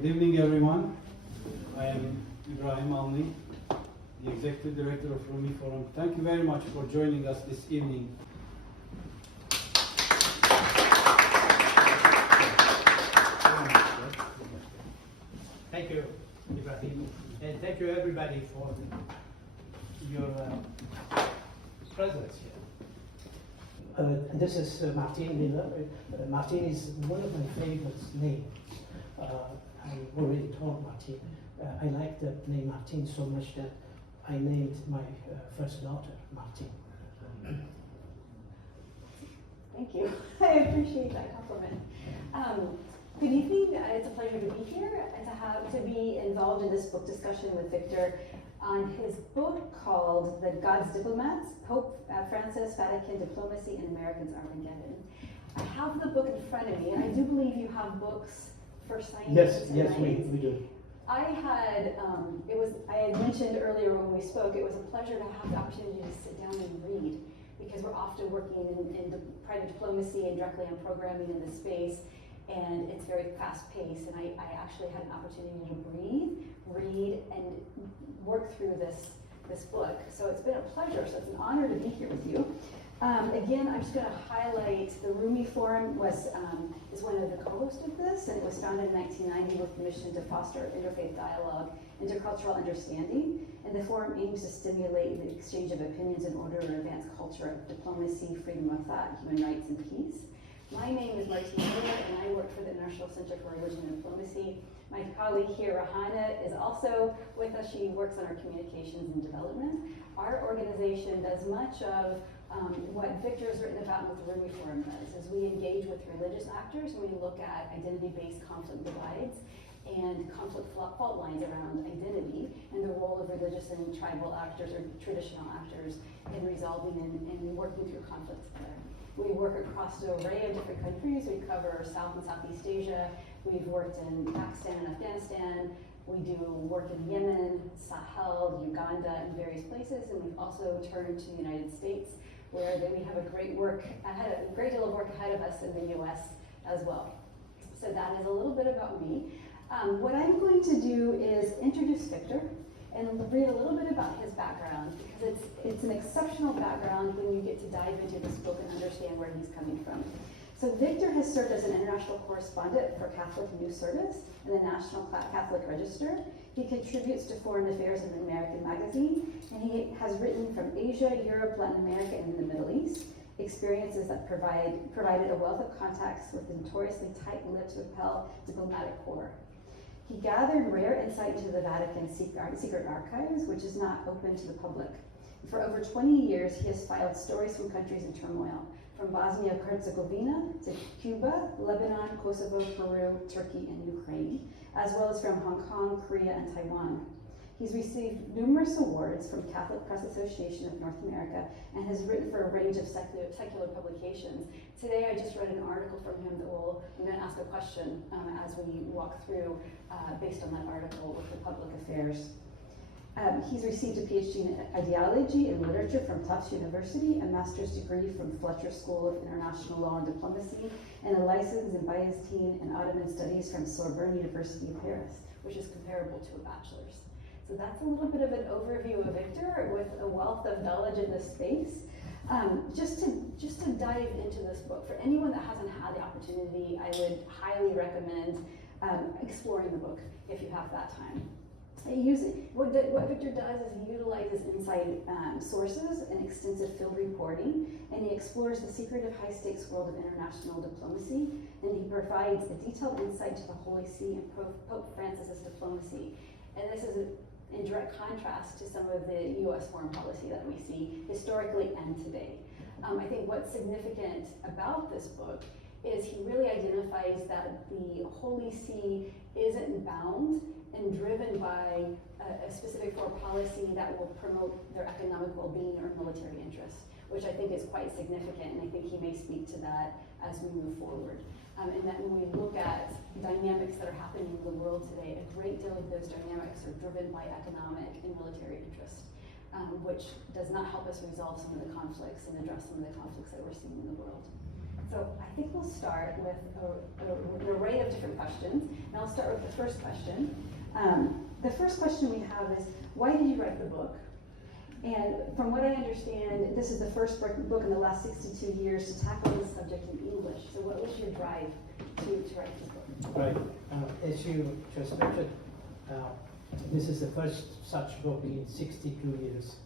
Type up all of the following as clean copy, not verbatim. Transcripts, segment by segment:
Good evening, everyone. I am Ibrahim Alni, the Executive Director of Rumi Forum. Thank you very much for joining us this evening. Thank you, Ibrahim, and thank you everybody for your presence here. This is Martin Miller. Martin is one of my favorite names. I already told Martin. I like the name Martin so much that I named my first daughter Martin. Thank you. I appreciate that compliment. Good evening. It's a pleasure to be here and to be involved in this book discussion with Victor on his book called God's Diplomats, Pope Francis, Vatican, Diplomacy, and Americans Armageddon. I have the book in front of me, and I do believe you have books for signing. Yes, we do. I had mentioned earlier when we spoke, it was a pleasure to have the opportunity to sit down and read, because we're often working in private diplomacy and directly on programming in this space, and it's very fast-paced, and I actually had an opportunity to breathe, read, and work through this book. So it's been a pleasure, so it's an honor to be here with you. Again, I'm just going to highlight the Rumi Forum is one of the co-hosts of this, and it was founded in 1990 with the mission to foster interfaith dialogue, intercultural understanding, and the forum aims to stimulate the exchange of opinions in order to advance culture of diplomacy, freedom of thought, human rights, and peace. My name is Martin Miller, and I work for the International Center for Religion and Diplomacy. My colleague here, Rahana, is also with us. She works on our communications and development. Our organization does much of what Victor has written about what the Rumi Forum does, is we engage with religious actors and we look at identity-based conflict divides and conflict fault lines around identity and the role of religious and tribal actors or traditional actors in resolving and working through conflicts there. We work across an array of different countries. We cover South and Southeast Asia. We've worked in Pakistan and Afghanistan. We do work in Yemen, Sahel, Uganda, and various places. And we've also turned to the United States, where we have a great deal of work ahead of us in the US as well. So that is a little bit about me. What I'm going to do is introduce Victor and read a little bit about his background, because it's an exceptional background when you get to dive into this book and understand where he's coming from. So Victor has served as an international correspondent for Catholic News Service and the National Catholic Register. He contributes to Foreign Affairs in American Magazine, and he has written from Asia, Europe, Latin America, and the Middle East, experiences that provided a wealth of contacts with the notoriously tight-lipped papal diplomatic corps. He gathered rare insight into the Vatican Secret Archives, which is not open to the public. For over 20 years, he has filed stories from countries in turmoil, from Bosnia-Herzegovina to Cuba, Lebanon, Kosovo, Peru, Turkey, and Ukraine, as well as from Hong Kong, Korea, and Taiwan. He's received numerous awards from Catholic Press Association of North America and has written for a range of secular publications. Today I just read an article from him that I'm going to ask a question as we walk through based on that article with the Public Affairs. He's received a Ph.D. in ideology and literature from Tufts University, a master's degree from Fletcher School of International Law and Diplomacy, and a license in Byzantine and Ottoman Studies from Sorbonne University of Paris, which is comparable to a bachelor's. So that's a little bit of an overview of Victor with a wealth of knowledge in this space. Just to dive into this book, for anyone that hasn't had the opportunity, I would highly recommend exploring the book if you have that time. What Victor does is he utilizes inside sources and extensive field reporting, and he explores the secretive high-stakes world of international diplomacy, and he provides a detailed insight to the Holy See and Pope Francis's diplomacy. And this is in direct contrast to some of the U.S. foreign policy that we see historically and today. I think what's significant about this book is he really identifies that the Holy See isn't bound and driven by a specific foreign policy that will promote their economic well-being or military interests, which I think is quite significant, and I think he may speak to that as we move forward. And that when we look at dynamics that are happening in the world today, a great deal of those dynamics are driven by economic and military interests, which does not help us resolve some of the conflicts and address some of the conflicts that we're seeing in the world. So I think we'll start with an array of different questions, and I'll start with the first question. The first question we have is, why did you write the book? And from what I understand, this is the first book in the last 62 years to tackle this subject in English. So what was your drive to write this book? Right. As you just mentioned, this is the first such book in 62 years.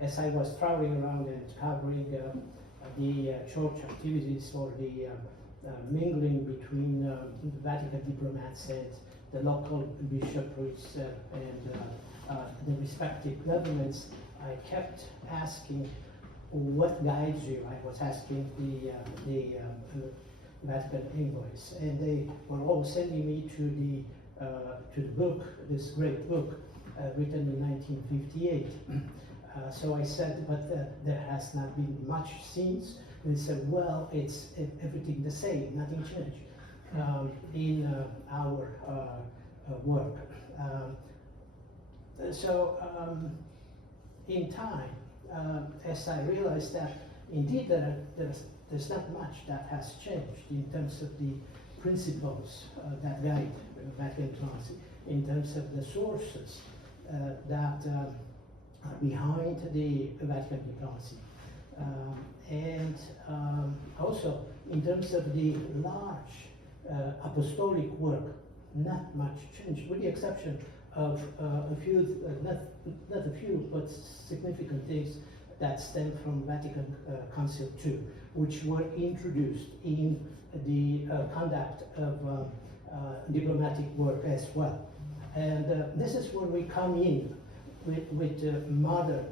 As I was traveling around and covering the church activities or the mingling between the Vatican diplomats and the local bishoprics and the respective governments, I kept asking, what guides you? I was asking the Vatican envoys, and they were all sending me to the book, this great book written in 1958. So I said, but there has not been much since. And they said, well, it's everything the same, nothing changed in our work. In time, as I realized that indeed there's not much that has changed in terms of the principles that guide Vatican diplomacy, in terms of the sources that are behind the Vatican diplomacy. And also in terms of the large apostolic work, not much changed, with the exception of a few, not a few, but significant things that stem from Vatican Council II, which were introduced in the conduct of diplomatic work as well. And this is where we come in with modern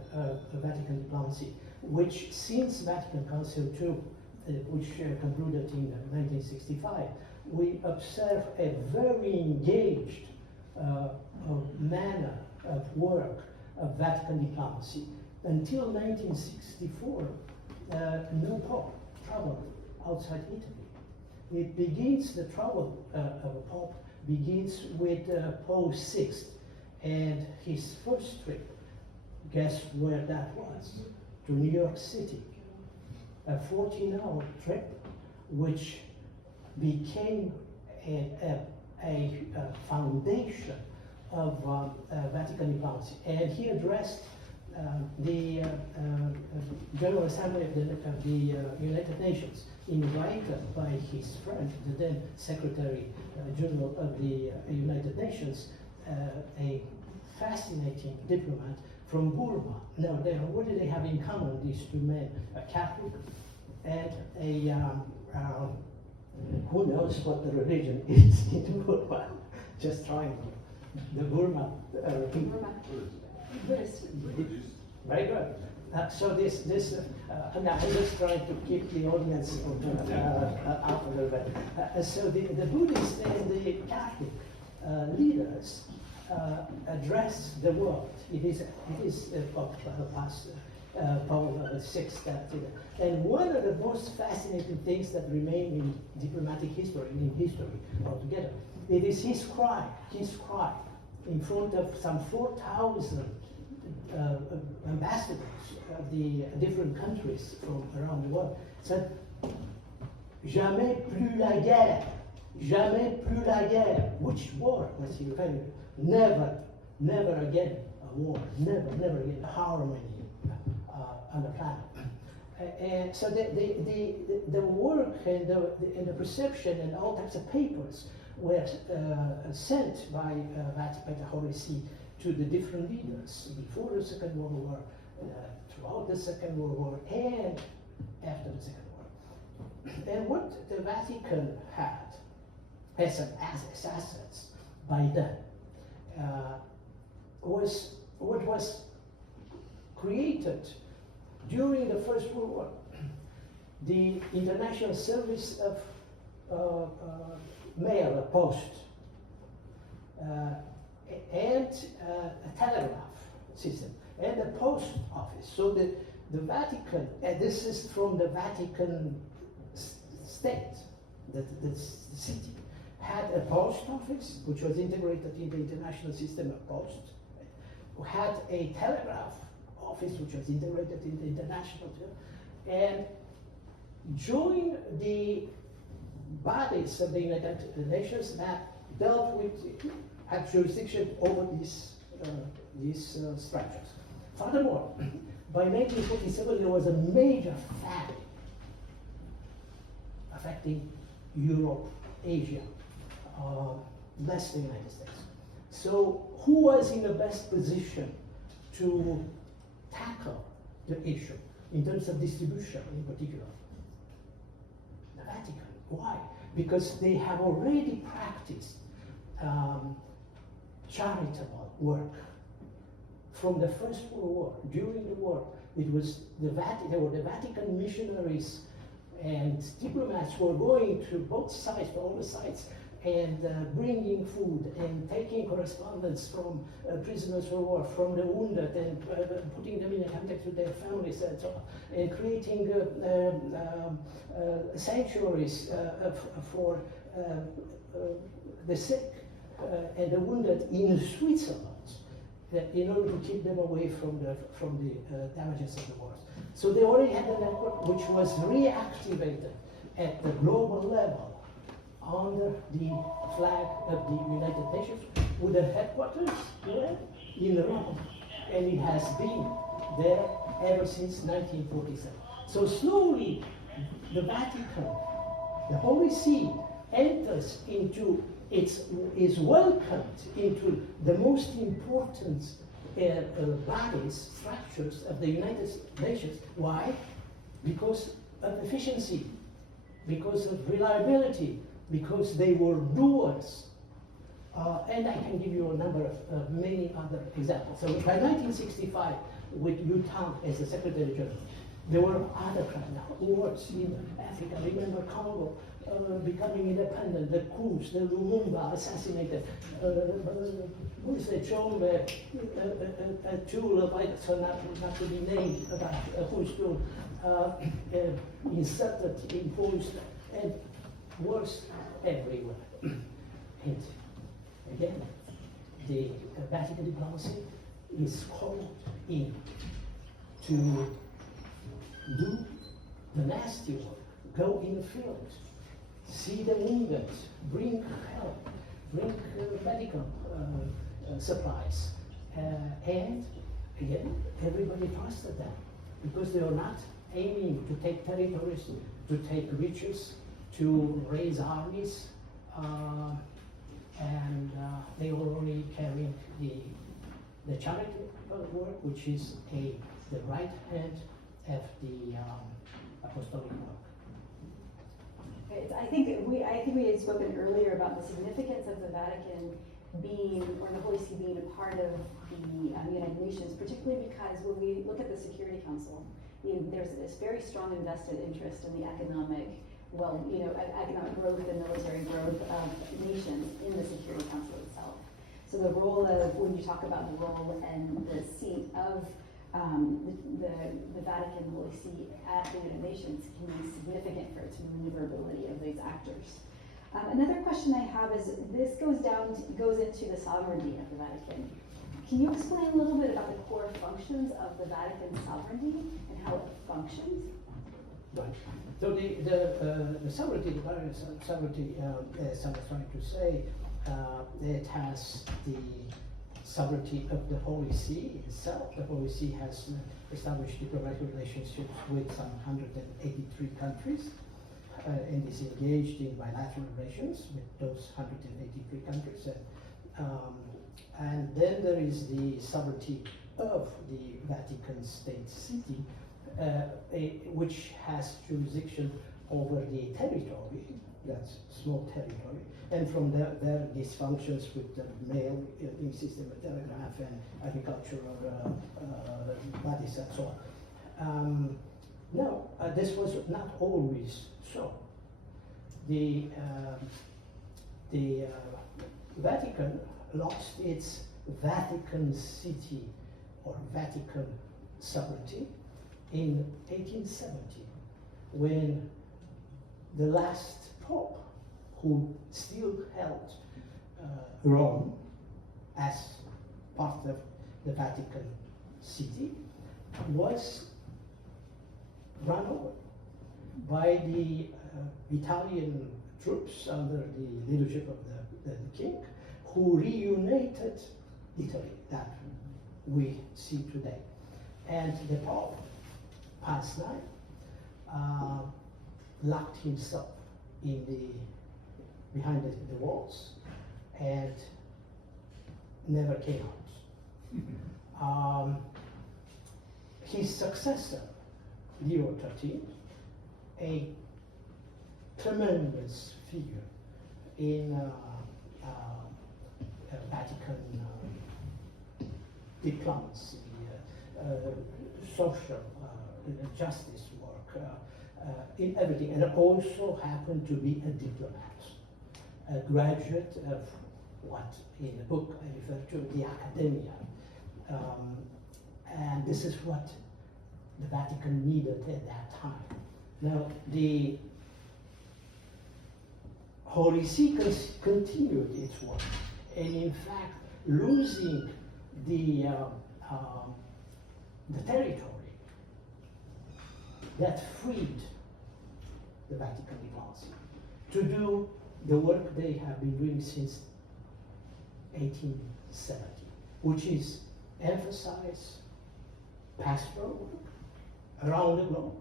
Vatican diplomacy, which since Vatican Council II, which concluded in 1965, we observe a very engaged manner of work of Vatican diplomacy. Until 1964, no Pope traveled outside Italy. It begins, the travel of a Pope begins with Paul VI and his first trip. Guess where that was? To New York City. A 14-hour trip which became a foundation of Vatican diplomacy. And he addressed the General Assembly of the United Nations, invited by his friend, the then Secretary General of the United Nations, a fascinating diplomat from Burma. Now, what do they have in common, these two men? A Catholic and a, who knows what the religion is in Burma? Just trying the Burma people. Buddhist. Very good. So I'm just trying to keep the audience up a little bit. So the Buddhist and the Catholic leaders address the world. It is Pope Paul VI that did it. And one of the most fascinating things that remain in diplomatic history, in history altogether, it is his cry in front of some 4,000 ambassadors of the different countries from around the world. Said, jamais plus la guerre, jamais plus la guerre. Which war was he referring to? Never again a war, never again harmony on the planet. And so the work and the perception and all types of papers were sent by the Holy See to the different leaders before the Second World War, throughout the Second World War, and after the Second World War. And what the Vatican had as assets by then was what was created during the First World War, the International Service of Mail, Post, and a telegraph system, and the post office. So the Vatican, and this is from the Vatican state, the city, had a post office, which was integrated in the international system of post, had a telegraph office, which was integrated in the international, and join the bodies of the United Nations that dealt with, had jurisdiction over these structures. Furthermore, by 1947 there was a major famine affecting Europe, Asia, less the United States. So who was in the best position to tackle the issue in terms of distribution in particular? The Vatican. Why? Because they have already practiced charitable work from the First World War. During the war, it was there were the Vatican missionaries and diplomats who were going to both sides, to all the sides, and bringing food and taking correspondence from prisoners of war, from the wounded, and putting them in contact with their families and so on, and creating sanctuaries for the sick and the wounded in Switzerland, in order to keep them away from the damages of the wars. So they already had a network which was reactivated at the global level under the flag of the United Nations, with the headquarters in Rome, and it has been there ever since 1947. So slowly, the Vatican, the Holy See, enters into is welcomed into the most important bodies, structures of the United Nations. Why? Because of efficiency, because of reliability, because they were doers. And I can give you a number of many other examples. So by 1965, with Utah as the Secretary General, there were other wars in Africa. Remember Congo becoming independent, the coups, the Lumumba assassinated, who is the Chombe, a tool of, so not to be named, about whose tool, inserted, imposed, and wars everywhere. And again, the Vatican diplomacy is called in to do the nasty work, go in the field, see the wounded, bring help, bring medical supplies. And again, everybody trusted them because they were not aiming to take territories, to take riches, to raise armies, and they were only carrying the charity work, which is the right hand of the apostolic work. I think we had spoken earlier about the significance of the Vatican being, or the Holy See being a part of the United Nations, particularly because when we look at the Security Council, there's this very strong invested interest in the economic growth and military growth of nations in the Security Council itself. So the role of, when you talk about the role and the seat of the Vatican Holy See at the United Nations can be significant for its maneuverability of these actors. Another question I have is, this goes into the sovereignty of the Vatican. Can you explain a little bit about the core functions of the Vatican sovereignty and how it functions? Right. So the sovereignty, the Vatican sovereignty, as I was trying to say, it has the sovereignty of the Holy See itself. The Holy See has established diplomatic relationships with some 183 countries and is engaged in bilateral relations with those 183 countries. And then there is the sovereignty of the Vatican State City, which has jurisdiction over the territory, that's small territory, and from there these functions with the mail system, telegraph, and agricultural bodies and so on. No, this was not always so. The Vatican lost its Vatican City or Vatican sovereignty in 1870, when the last Pope, who still held Rome as part of the Vatican City, was run over. by the Italian troops under the leadership of the king, who reunited Italy that we see today. And the Pope, Pius IX, locked himself behind the walls and never came out. His successor, Leo XIII, a tremendous figure in Vatican diplomacy, social justice work, in everything, and also happened to be a diplomat, a graduate of what in the book I refer to the academia. And this is what the Vatican needed at that time. Now, the Holy See continued its work, and in fact, losing the territory that freed the Vatican diplomacy to do the work they have been doing since 1870, which is emphasize pastoral work around the globe,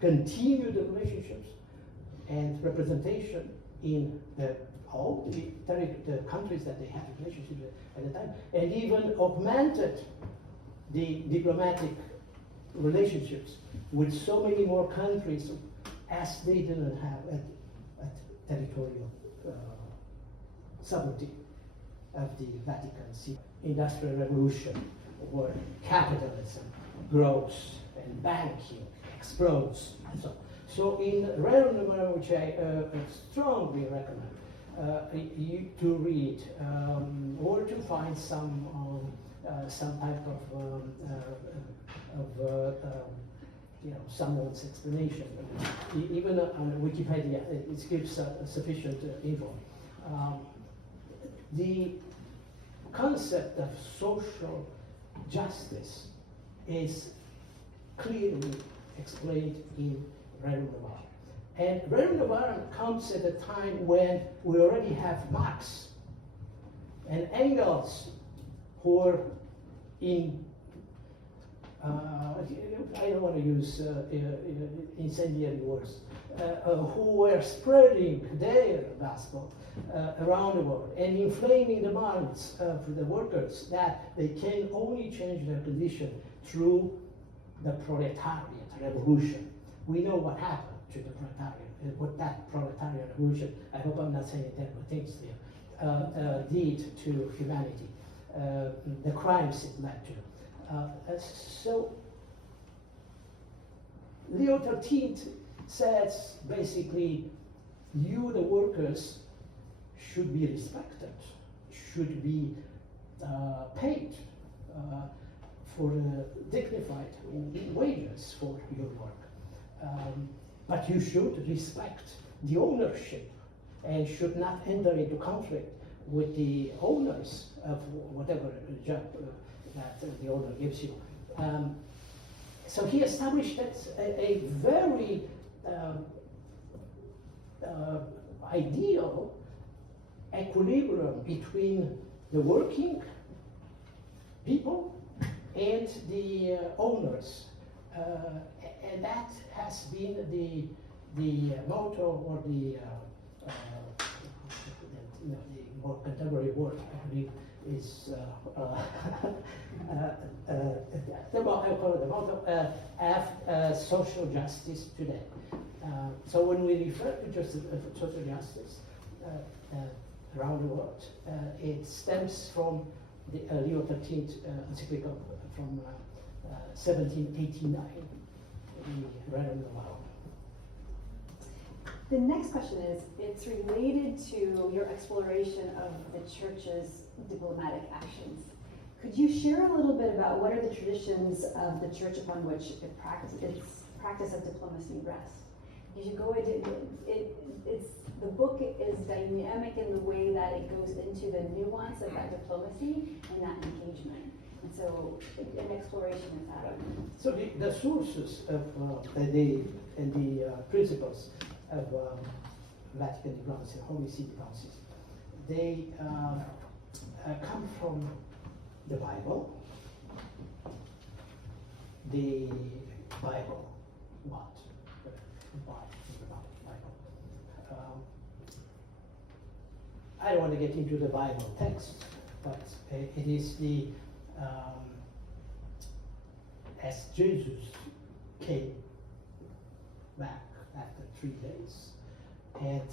continue the relationships and representation in all the countries that they had relationships with at the time, and even augmented the diplomatic relationships with so many more countries as they didn't have at territorial sovereignty of the Vatican Secret Industrial Revolution, where capitalism grows and banking explodes and so on. So in Rerum Novarum, which I strongly recommend you to read, or to find some type of someone's explanation. Even on Wikipedia, it gives sufficient info. The concept of social justice is clearly explained in Rerum Novarum. And Rerum Novarum comes at a time when we already have Marx and Engels, who are in, I don't want to use incendiary words, who were spreading their gospel around the world and inflaming the minds of the workers that they can only change their condition through the proletariat revolution. We know what happened to the proletariat, what that proletariat revolution, I hope I'm not saying terrible things here, did to humanity, the crimes it led to. So Leo XIII says basically, you the workers should be respected, should be paid for dignified wages for your work. But you should respect the ownership and should not enter into conflict with the owners of whatever job that the owner gives you. So he established that a very ideal equilibrium between the working people and the owners, and that has been the motto, or the more contemporary word, I believe, is I call it the motto of social justice today. So when we refer to social justice around the world, it stems from the Leo XIII encyclical from 1789, the Rerum Novarum. The next question is, it's related to your exploration of the church's diplomatic actions. Could you share a little bit about what are the traditions of the church upon which its practice of diplomacy rests? Because you go into the book is dynamic in the way that it goes into the nuance of that diplomacy and that engagement. And so an exploration of that. So the sources of the principles of Vatican diplomacy, Holy See diplomacy, they come from the Bible. The Bible, what? The Bible. I don't want to get into the Bible text, but it is the as Jesus came back after 3 days and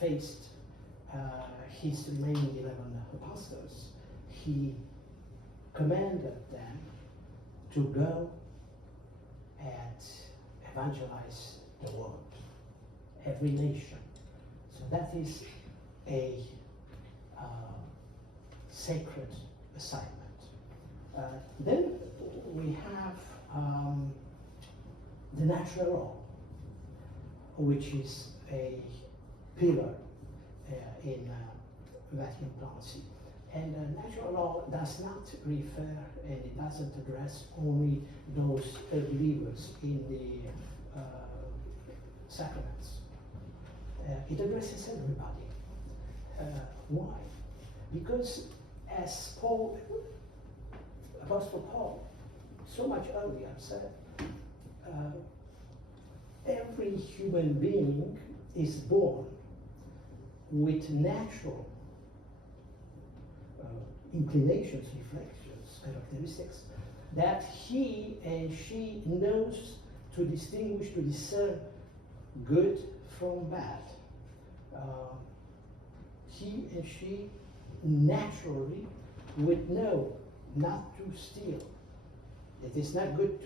faced his remaining 11 apostles, he commanded them to go and evangelize the world, every nation. So that is a sacred assignment. Then we have the natural law, which is a pillar in Vatican diplomacy. And natural law does not refer, and it doesn't address only those believers in the sacraments. It addresses everybody. Why? Because as Apostle Paul so much earlier said, every human being is born with natural inclinations, reflections, characteristics that he and she knows to distinguish, to discern good from bad. He and she naturally would know not to steal. It is not good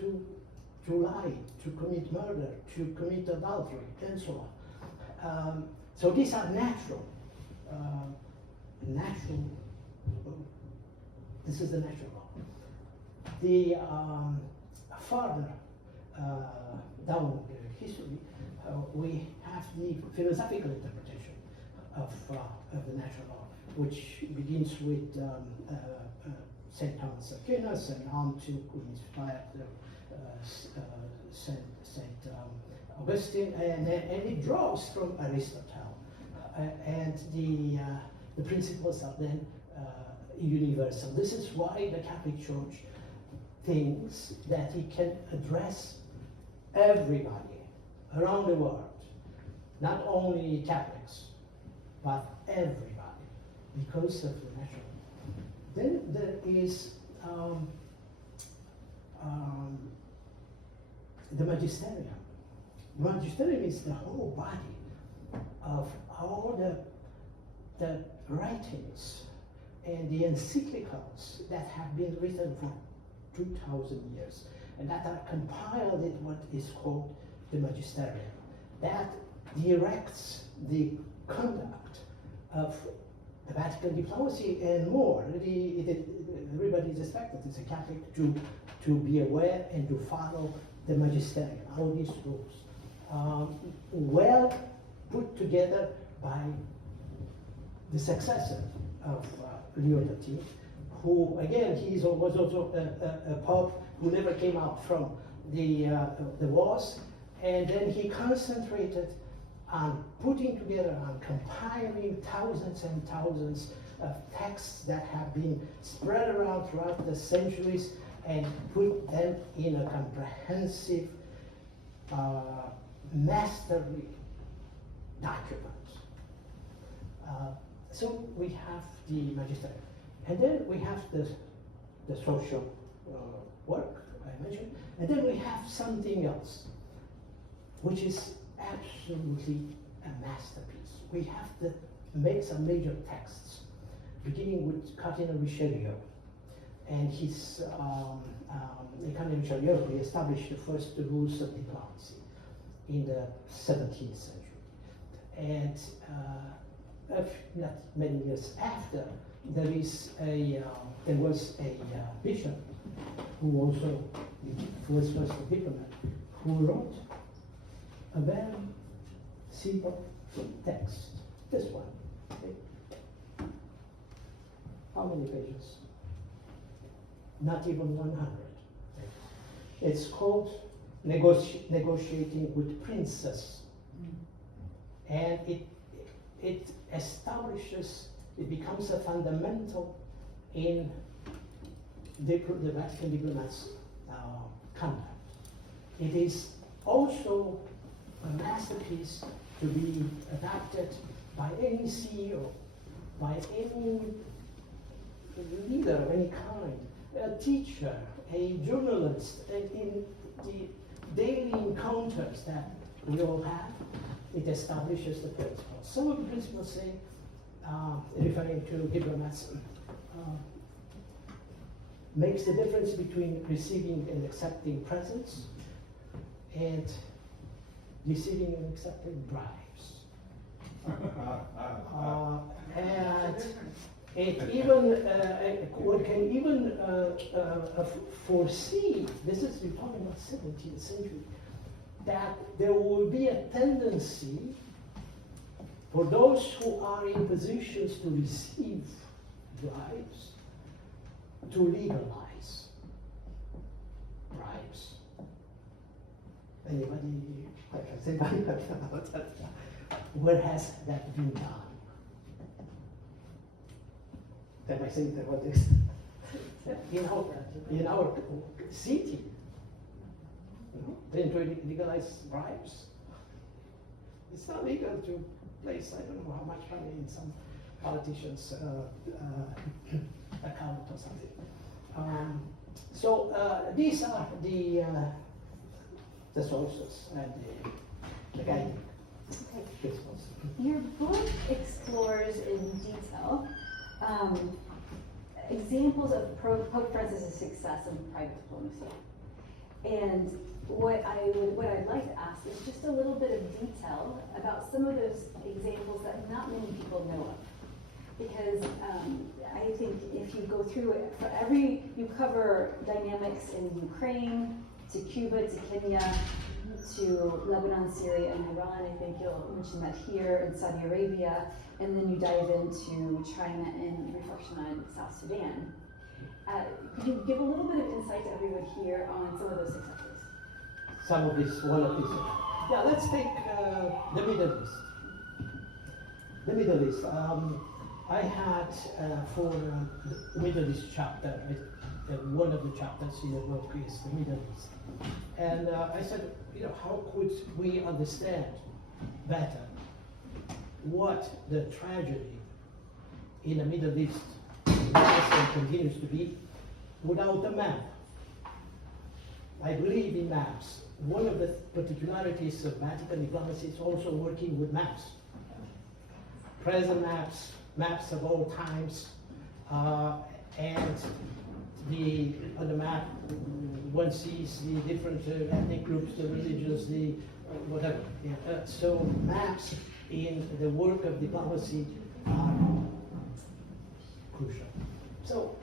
to lie, to commit murder, to commit adultery, and so on. So these are natural. This is the natural law. The further down the history, we have the philosophical interpretation of the natural law, which begins with St. Thomas Aquinas and on to who inspired St. Augustine, and it draws from Aristotle, and the principles are then universal. This is why the Catholic Church thinks that it can address everybody around the world, not only Catholics, but everybody, because of the natural. Then there is the magisterium. The magisterium is the whole body of all the writings and the encyclicals that have been written for 2,000 years and that are compiled in what is called the magisterium. That directs the conduct of the Vatican diplomacy and more. Everybody is expected as a Catholic to be aware and to follow the magisterium, all these rules. Well put together by the successor of Leo XIII, who again was also a pope who never came out from the wars, and then he concentrated on putting together, on compiling thousands and thousands of texts that have been spread around throughout the centuries and put them in a comprehensive, masterly document. So we have the magisterium. And then we have the social work I mentioned. And then we have something else, which is absolutely a masterpiece. We have to make some major texts, beginning with Cardinal Richelieu and his Cardinal Richelieu, who established the first rules of diplomacy in the 17th century. And not many years after, there was a bishop who was first a diplomat, who wrote a very simple text. This one. Okay. How many pages? not even 100. It's called Negotiating with Princes. And it establishes, it becomes a fundamental in the Vatican diplomats' conduct. It is also a masterpiece to be adopted by any CEO, by any leader of any kind, a teacher, a journalist, in the daily encounters that we all have. It establishes the principles. Some of the principles say, referring to diplomats, makes the difference between receiving and accepting presents and receiving and accepting bribes. And it even one can even foresee, this is we're talking about 17th century, that there will be a tendency for those who are in positions to receive bribes to legalize bribes. Anybody think about that? Where has that been done? That I think that what is in our city. They legalize bribes. It's not legal to place, I don't know how much money in some politician's account or something. So these are the sources and the guiding principles. Your book explores in detail examples of Pope Francis' success in private diplomacy. And what I'd like to ask is just a little bit of detail about some of those examples that not many people know of. Because I think if you go through it, you cover dynamics in Ukraine, to Cuba, to Kenya, to Lebanon, Syria, and Iran. I think you'll mention that here, in Saudi Arabia, and then you dive into China and reflection on South Sudan. Could you give a little bit of insight to everyone here on some of those successes? Some of these, one of these. Yeah, let's take the Middle East. The Middle East. I had for the Middle East chapter, one of the chapters in the book is the Middle East. And I said, how could we understand better what the tragedy in the Middle East was and continues to be without a map? I believe in maps. One of the particularities of Vatican diplomacy is also working with maps. Present maps, maps of all times, and on the map one sees the different ethnic groups, the religions, the whatever. So maps in the work of diplomacy are crucial. So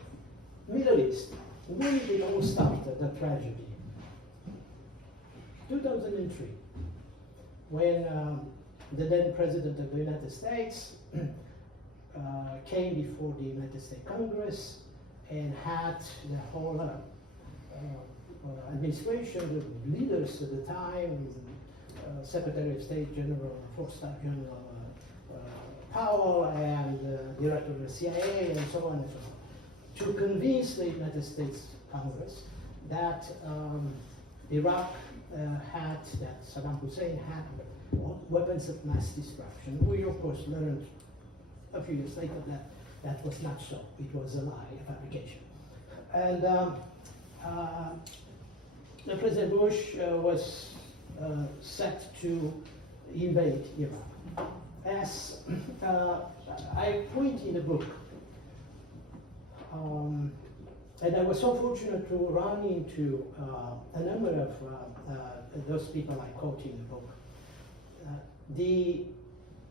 Middle East, when did it all start, the tragedy? 2003, when the then President of the United States came before the United States Congress and had the whole administration, the leaders at the time, Secretary of State General, Four-Star General Powell, and Director of the CIA, and so on and so on, to convince the United States Congress that Iraq that Saddam Hussein had weapons of mass destruction. We, of course, learned a few years later that that was not so. It was a lie, a fabrication. And President Bush was set to invade Iraq. As I point in the book, and I was so fortunate to run into a number of those people I quote in the book. The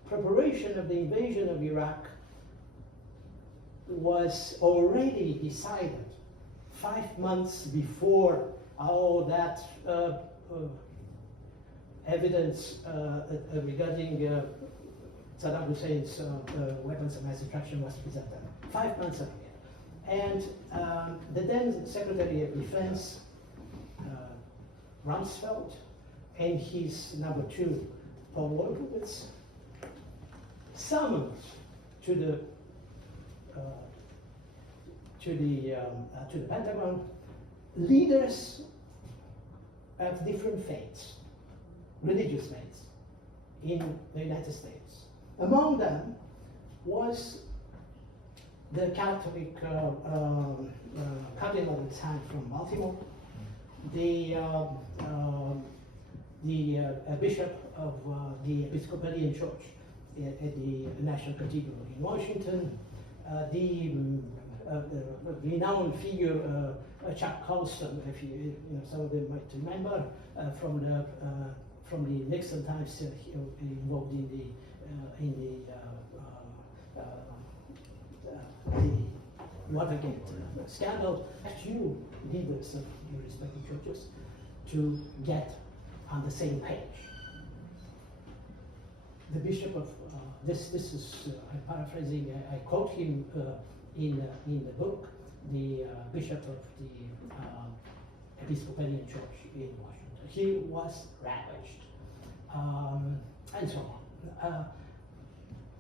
preparation of the invasion of Iraq was already decided 5 months before all that evidence regarding Saddam Hussein's weapons of mass destruction was presented. 5 months earlier. And the then Secretary of Defense, Rumsfeld, and his number two, Paul Wolfowitz, summoned to the Pentagon leaders of different faiths, religious faiths, in the United States. Among them was the Catholic cardinal at the time from Baltimore, the bishop of the Episcopalian Church at the National Cathedral in Washington, the renowned figure Chuck Colson, if you know, some of them might remember, from the Nixon times, involved in the Watergate scandal. Few leaders of your respective churches to get on the same page. The bishop of this is I'm paraphrasing. I quote him in the book. The bishop of the Episcopalian Church in Washington. He was ravaged, and so on.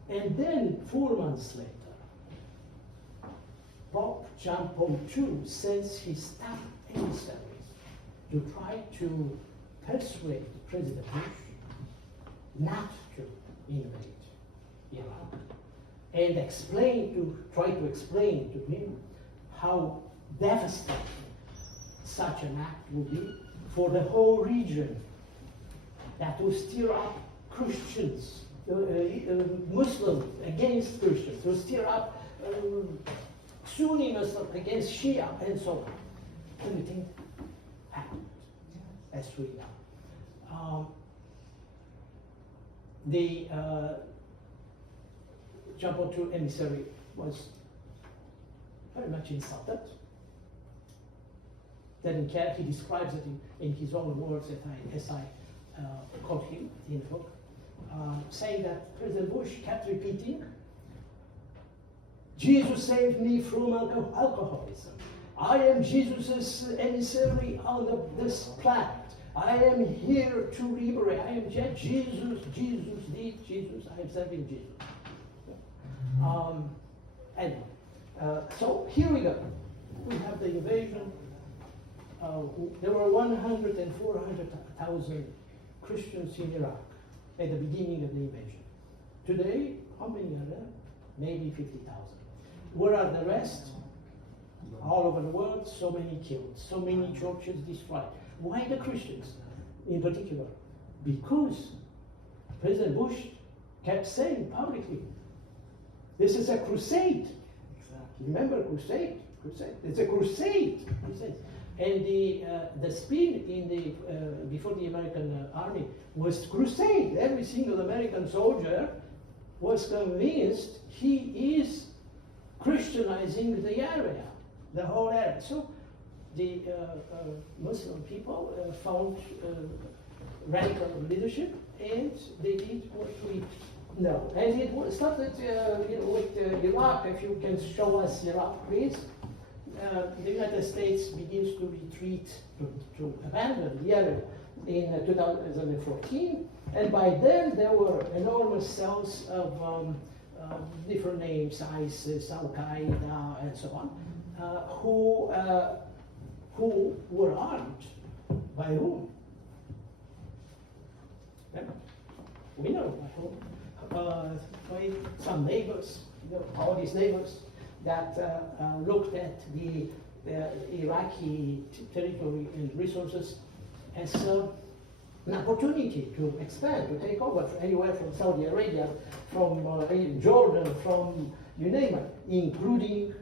And then 4 months later, Pope John Paul II sends his staff emissaries to try to persuade President Bush not to invade Iraq, and try to explain to him how devastating such an act would be for the whole region, that will stir up Christians, Muslims against Christians, will stir up Sunni Muslims against Shia, and so on. Everything happened, as we know. The John Paul II emissary was very much insulted. Didn't care. He describes it in his own words, as I quote him in the book, saying that President Bush kept repeating, "Jesus saved me from alcoholism. I am Jesus' emissary on this planet. I am here to liberate. I am Jesus, Jesus, I am serving Jesus." Anyway, so here we go. We have the invasion. There were 100,000 and 400,000 Christians in Iraq at the beginning of the invasion. Today, how many are there? Maybe 50,000. Where are the rest? All over the world, so many killed, so many churches destroyed. Why the Christians in particular? Because President Bush kept saying publicly, this is a crusade. Exactly. Remember crusade? Crusade. It's a crusade. Crusade. And the spin in before the American army was crusade. Every single American soldier was convinced he is Christianizing the area, the whole area. So the Muslim people found radical leadership, and they did what we know. And it started with Iraq. If you can show us Iraq, please. The United States begins to retreat, to abandon the area in 2014, and by then there were enormous cells of different names, ISIS, Al Qaeda, and so on, who were armed by whom? We know by whom. By some neighbors, all these neighbors that looked at the Iraqi territory and resources as an opportunity to expand, to take over anywhere from Saudi Arabia, from Jordan, from you name it, including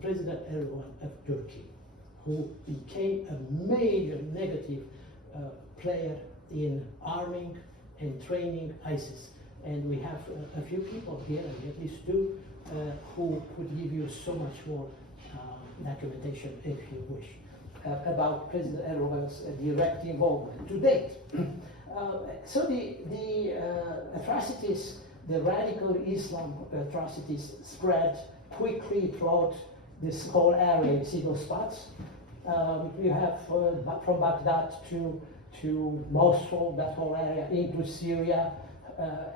President Erdogan of Turkey, who became a major negative player in arming and training ISIS. And we have a few people here, at least two, who could give you so much more documentation, if you wish, about President Erdogan's direct involvement to date. So the atrocities, the radical Islam atrocities, spread quickly throughout this whole area. You see those spots? You have from Baghdad to Mosul, that whole area, into Syria,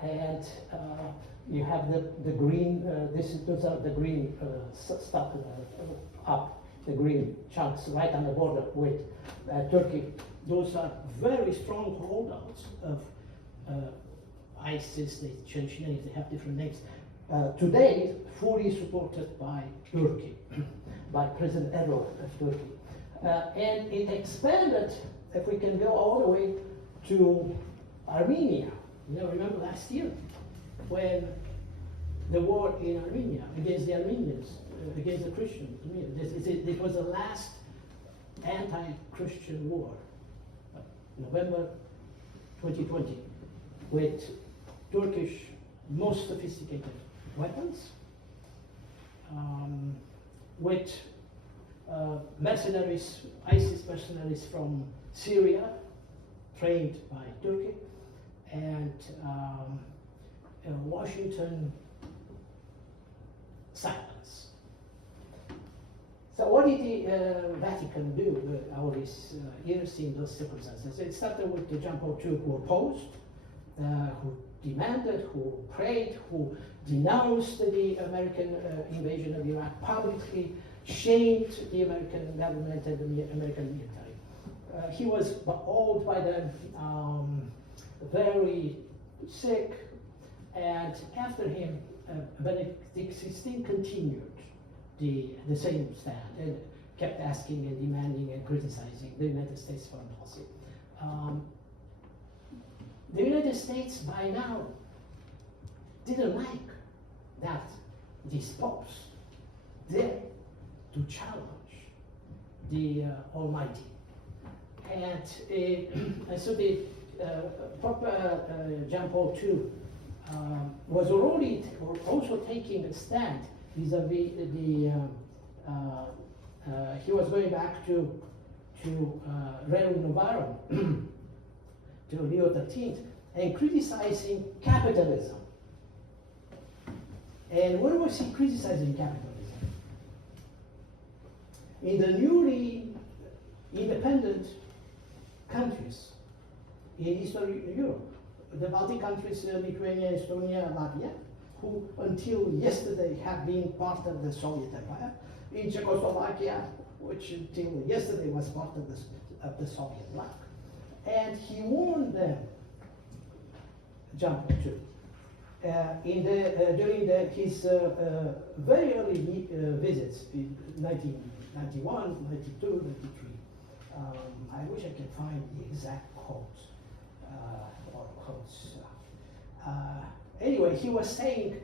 and you have the green. Those are the green stuff up, the green chunks right on the border with Turkey. Those are very strong holdouts of ISIS. They change names. They have different names. Today, fully supported by Turkey, by President Erdogan of Turkey. And it expanded, if we can go all the way to Armenia. Remember last year when the war in Armenia against the Armenians, against the Christians. It was the last anti-Christian war, November 2020, with Turkish most sophisticated weapons, with mercenaries, ISIS mercenaries from Syria, trained by Turkey, and Washington silence. So what did the Vatican do all these years in those circumstances? It started with the John Paul II, who opposed, who demanded, who prayed, who denounced the American invasion of Iraq publicly, shamed the American government and the American military. He was old by then, very sick, and after him, Benedict XVI continued the same stand and kept asking and demanding and criticizing the United States foreign policy. The United States by now didn't like that these popes dared to challenge the Almighty. And so the Pope John Paul II was already also taking a stand vis-a-vis he was going back to Rerum Novarum, to Leo XIII, and criticizing capitalism. And what was he criticizing capitalism? In the newly independent countries in Eastern Europe, the Baltic countries, Lithuania, Estonia, Latvia, who until yesterday have been part of the Soviet Empire, in Czechoslovakia, which until yesterday was part of the Soviet bloc. And he warned them, John Paul II, during his very early visits in 1991, 92, 93. I wish I could find the exact quotes or quotes. Anyway, he was saying,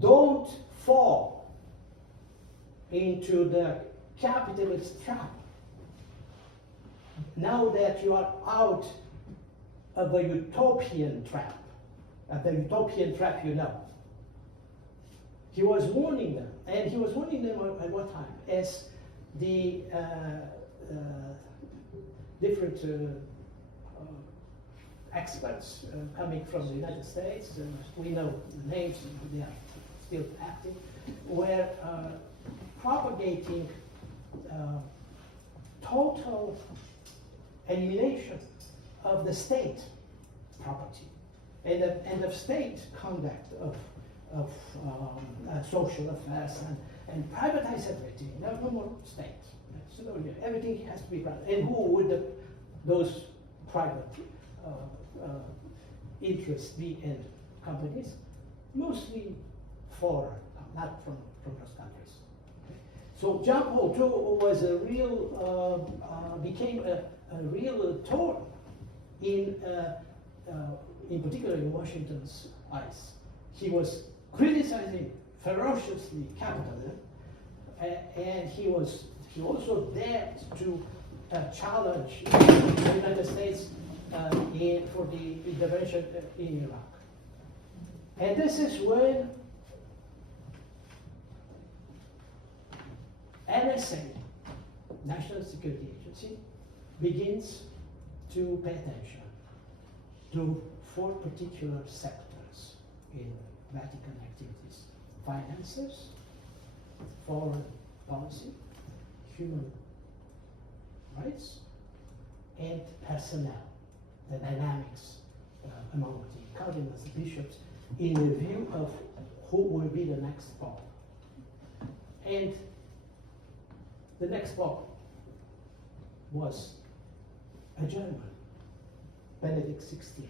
don't fall into the capitalist trap. Now that you are out of the utopian trap, he was warning them, and he was warning them at what time? As the different experts coming from the United States, we know the names, they are still active, were propagating total elimination of the state property and of state conduct of social affairs and privatize everything. No more state. So everything has to be private. And who would those private interests be in companies? Mostly foreign, not from those countries. So John Paul II was a real, became a real thorn in particular in Washington's eyes. He was criticizing ferociously capitalism, and he also dared to challenge the United States for the intervention in Iraq. And this is when NSA, National Security Agency, begins to pay attention to 4 particular sectors in Vatican activities: finances, foreign policy, human rights, and personnel, the dynamics among the cardinals, the bishops, in the view of who will be the next pope. And the next pope was a German, Benedict XVI,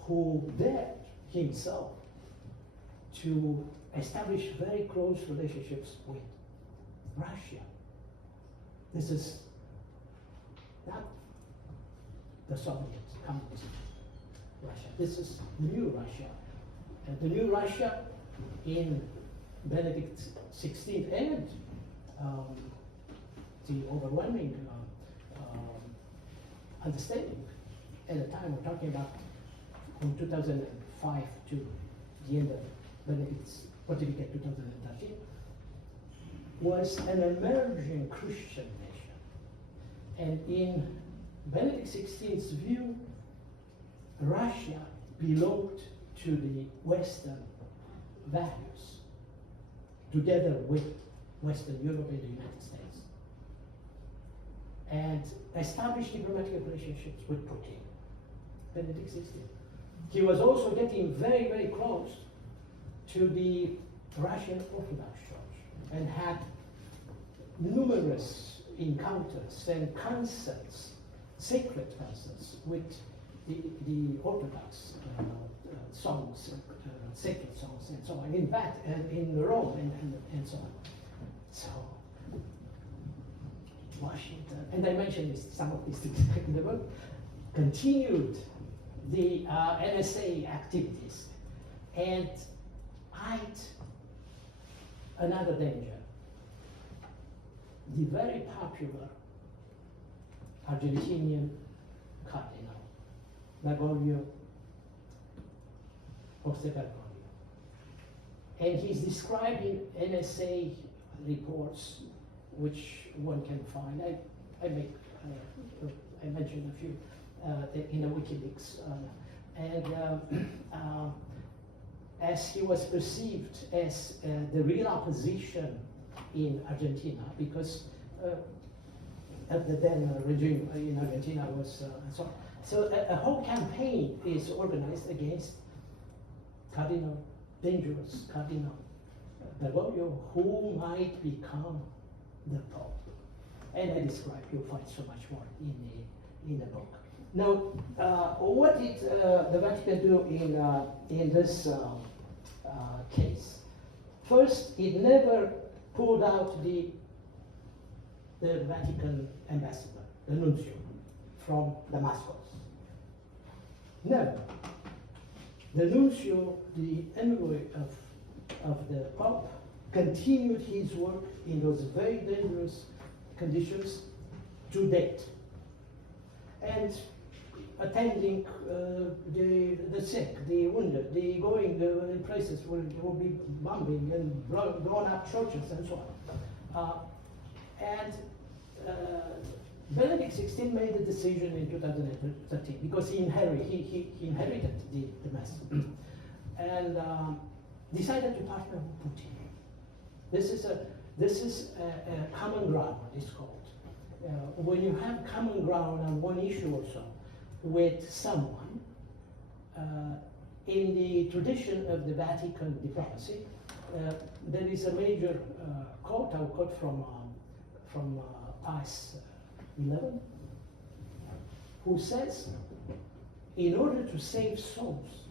who dared himself to establish very close relationships with Russia. This is not the Soviet communist Russia. This is the new Russia. And the new Russia in Benedict XVI and the overwhelming understanding at the time we're talking about from 2005 to the end of Benedict's pontificate 2013 was an emerging Christian nation. And in Benedict XVI's view, Russia belonged to the Western values, together with Western Europe and the United States, and established diplomatic relationships with Putin, Benedict XVI. He was also getting very, very close to the Russian Orthodox Church and had numerous encounters and concerts, sacred concerts with the Orthodox songs, sacred songs, and so on. In fact, in Rome and so on. So, Washington, and I mentioned some of these things in the book, continued the NSA activities and eyed another danger. The very popular Argentinian cardinal, Jose Bergoglio. And he's described in NSA reports, which one can find. I mentioned a few in the WikiLeaks. As he was perceived as the real opposition in Argentina, because of the then regime in Argentina was so on. So a whole campaign is organized against dangerous Cardinal Bergoglio, who might become the Pope. And I describe, you'll find so much more in the book. Now, what did the Vatican do in this case? First, it never pulled out the Vatican ambassador, the nuncio, from Damascus. Never. The nuncio, the envoy of the Pope, continued his work in those very dangerous conditions to date. And attending the sick, the wounded, going in places where there will be bombing and blown up churches and so on. Benedict XVI made the decision in 2013 because he inherited the mess and decided to partner with Putin. This is a common ground, it's called. When you have common ground on one issue or so with someone, in the tradition of the Vatican diplomacy, there is a major quote, I'll quote from Pius XI, who says, in order to save souls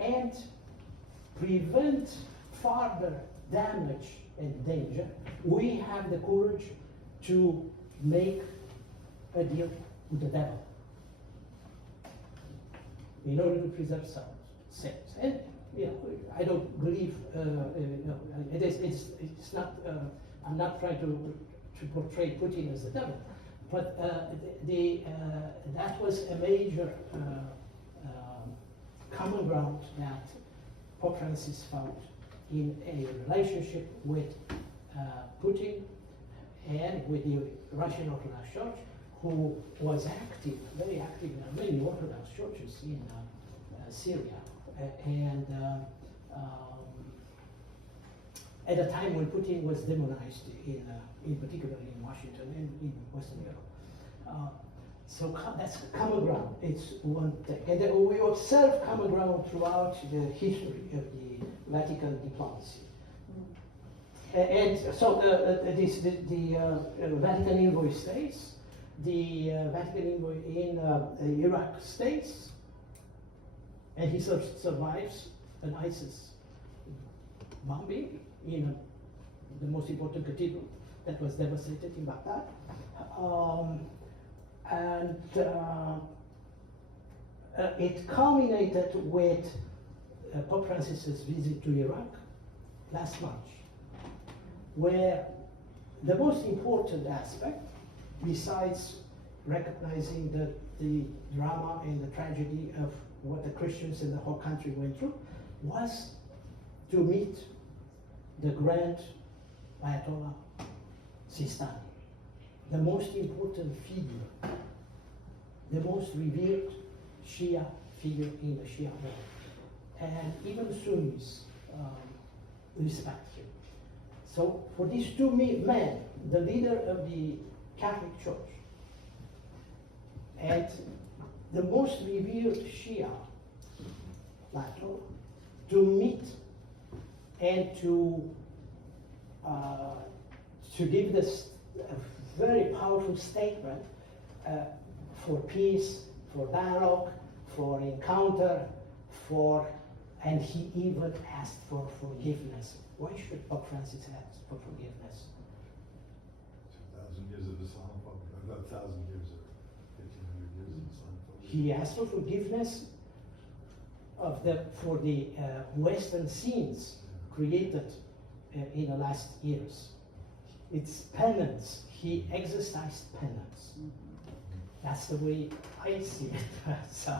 and prevent further damage and danger, we have the courage to make a deal with the devil in order to preserve souls. And I don't believe it's not. I'm not trying to portray Putin as the devil, but that was a major common ground that Pope Francis found in a relationship with Putin and with the Russian Orthodox Church, who was active, very active in many Orthodox churches in at a time when Putin was demonized in particular in Washington and in Western Europe. So that's common ground. It's one thing. And we observe common ground throughout the history of the Vatican diplomacy. And so the Vatican envoy stays, the Vatican envoy in Iraq stays, and he survives an ISIS bombing in the most important cathedral that was devastated in Baghdad. It culminated with Pope Francis's visit to Iraq last March, where the most important aspect, besides recognizing the drama and the tragedy of what the Christians in the whole country went through, was to meet the Grand Ayatollah Sistani, the most important figure, the most revered Shia figure in the Shia world. And even Sunnis respect him. So for these two men, the leader of the Catholic Church and the most revered Shia, Ayatollah, to meet and to give this very powerful statement for peace, for dialogue, for encounter, and he even asked for forgiveness. Why should Pope Francis ask for forgiveness? 2,000 years of Islamophobia, about 1,000 years or 1,500 years of Islamophobia. He asked for forgiveness for the Western sins created in the last years. It's penance. He exercised penance. That's the way I see it. So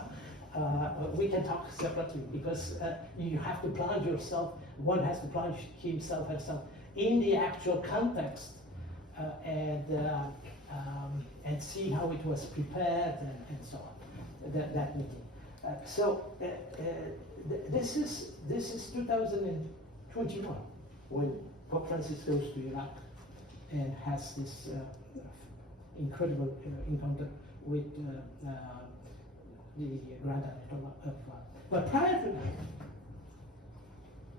we can talk separately because you have to plunge yourself. One has to plunge himself herself in the actual context and see how it was prepared and so on. That meeting. This is 2021 when Pope Francis goes to Iraq and has this incredible encounter with the Grand Ayatollah. But prior to that,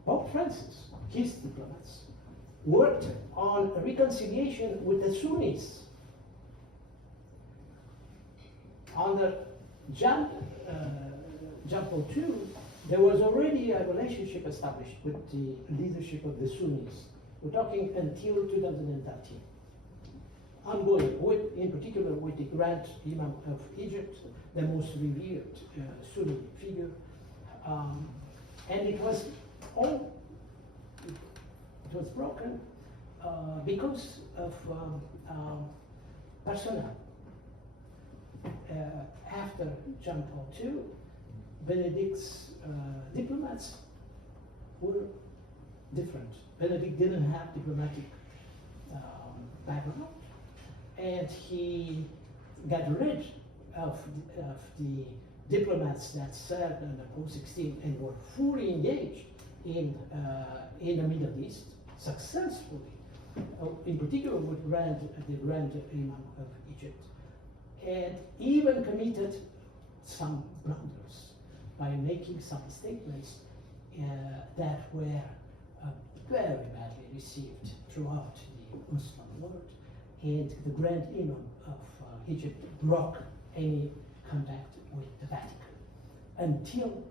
Pope Francis, his diplomats, worked on reconciliation with the Sunnis. Under John Paul II, there was already a relationship established with the leadership of the Sunnis. We're talking until 2013. Ongoing, in particular with the Grand Imam of Egypt, the most revered Sunni figure. And it was broken because of personnel. After John Paul II, Benedict's diplomats were different. Benedict didn't have diplomatic background, and he got rid of the diplomats that served under Pope 16 and were fully engaged in the Middle East successfully, in particular with the Grand Imam of Egypt, and even committed some blunders by making some statements that were very badly received throughout the Muslim world, and the Grand Imam of Egypt broke any contact with the Vatican until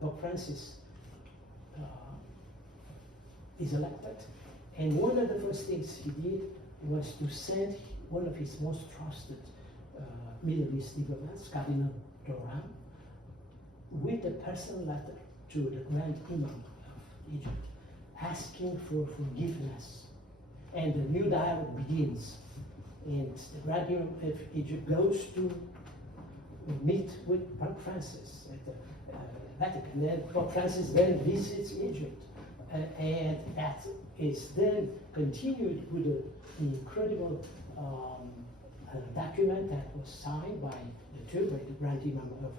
Pope Francis is elected. And one of the first things he did was to send one of his most trusted Middle East diplomats, Cardinal Doran, with a personal letter to the Grand Imam of Egypt, asking for forgiveness. And the new dialogue begins. And the Grand Imam of Egypt goes to meet with Pope Francis at the Vatican. Then Pope Francis then visits Egypt. And that is then continued with an incredible document that was signed by the two, by the Grand Imam of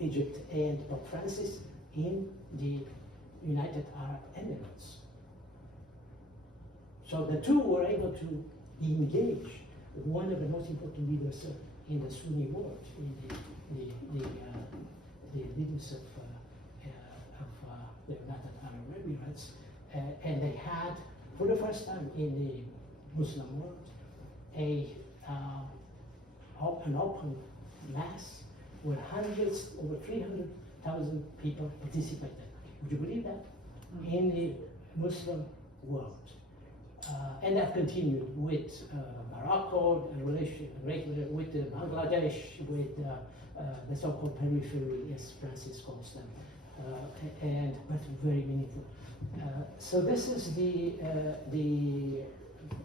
Egypt and Pope Francis in the United Arab Emirates. So the two were able to engage one of the most important leaders in the Sunni world, in the leaders of the United Arab Emirates, and they had, for the first time in the Muslim world, an open mass where over 300,000 people participated. Would you believe that? In the Muslim world. And that continued with Morocco, a relation with Bangladesh, with the so-called periphery, as Francis calls them, but very meaningful. So this is the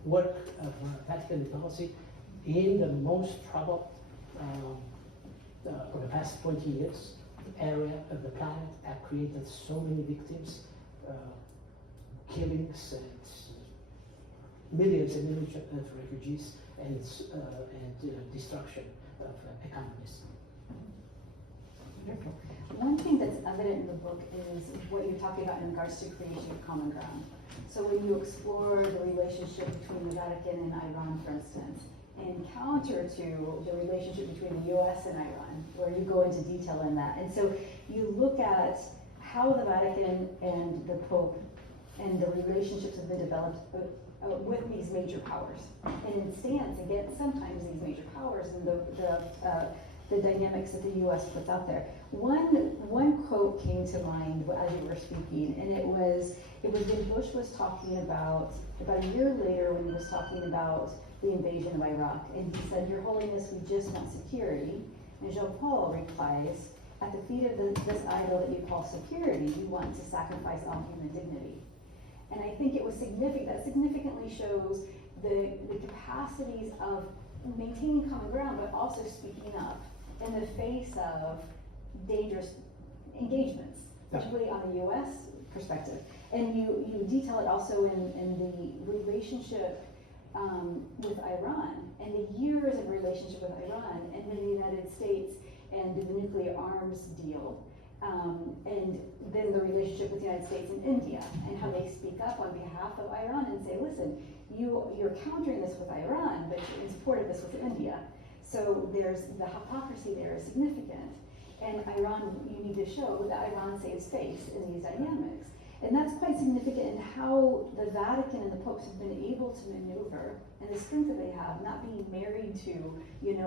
work of Vatican diplomacy in the most troubled, for the past 20 years, area of the planet that created so many victims, killings, and millions and millions of refugees, and destruction of economies. Wonderful. One thing that's evident in the book is what you're talking about in regards to creation of common ground. So when you explore the relationship between the Vatican and Iran, for instance, and counter to the relationship between the US and Iran, where you go into detail in that. And so you look at how the Vatican and the Pope and the relationships have been developed with these major powers, and in stance against sometimes these major powers and the dynamics that the U.S. puts out there. One quote came to mind as you were speaking, and it was when Bush was talking about a year later when he was talking about the invasion of Iraq, and he said, "Your Holiness, we just want security." And Jean Paul replies, "At the feet of this idol that you call security, you want to sacrifice all human dignity." And I think it was significant. That significantly shows the capacities of maintaining common ground, but also speaking up in the face of dangerous engagements, particularly on the U.S. perspective. And you detail it also in the relationship with Iran, and the years of relationship with Iran, and then the United States and the nuclear arms deal. And then the relationship with the United States and India, and how they speak up on behalf of Iran and say, listen, you're countering this with Iran, but you're in support of this with India. So there's the hypocrisy there is significant. And Iran, you need to show that Iran saves face in these dynamics. And that's quite significant in how the Vatican and the popes have been able to maneuver, and the strength that they have, not being married to, an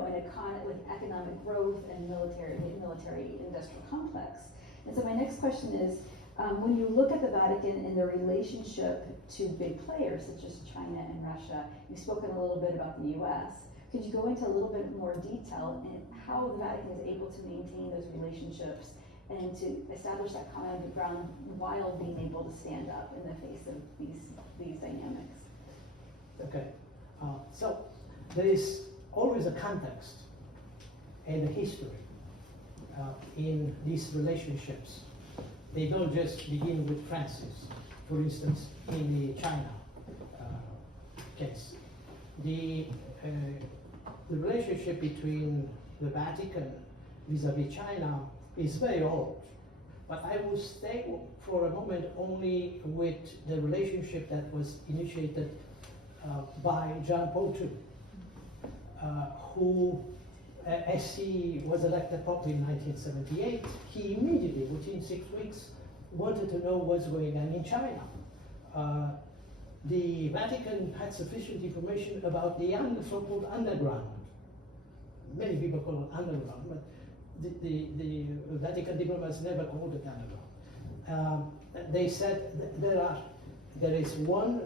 economic growth and military industrial complex. And so my next question is, when you look at the Vatican and their relationship to big players such as China and Russia, you've spoken a little bit about the U.S. Could you go into a little bit more detail in how the Vatican is able to maintain those relationships and to establish that common ground while being able to stand up in the face of these dynamics? Okay, so there is always a context and a history in these relationships. They don't just begin with Francis. For instance, in the China case, the relationship between the Vatican vis-a-vis China is very old. But I will stay for a moment only with the relationship that was initiated by John Paul II, who, as he was elected Pope in 1978, he immediately, within 6 weeks, wanted to know what's going on in China. The Vatican had sufficient information about the so-called underground. Many people call it underground, but the Vatican diplomats never called it underground. They said there is one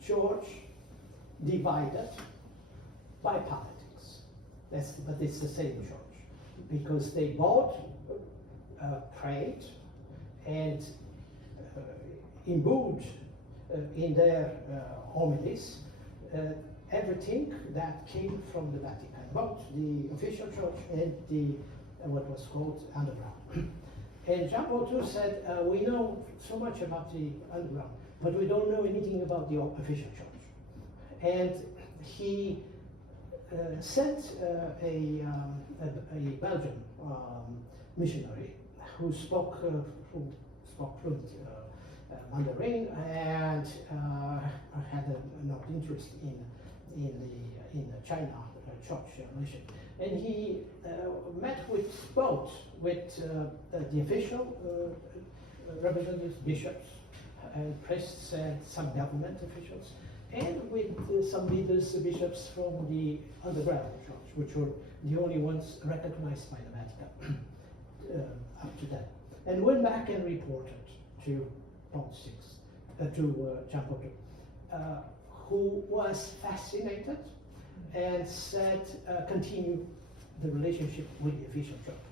church divided by politics. But it's the same church, because they both prayed and imbued in their homilies everything that came from the Vatican, both the official church and the what was called underground. And John Paul II said, we know so much about the underground, but we don't know anything about the official church. And he sent a Belgian missionary who spoke spoke fluent Mandarin, and had an interest in the China church mission. And he met with both the official representatives, bishops, and priests, and some government officials, and with some leaders, bishops from the underground church, which were the only ones recognized by the Vatican up to then. And went back and reported to Paul VI, to John Paul II, who was fascinated and said, continue the relationship with the official church.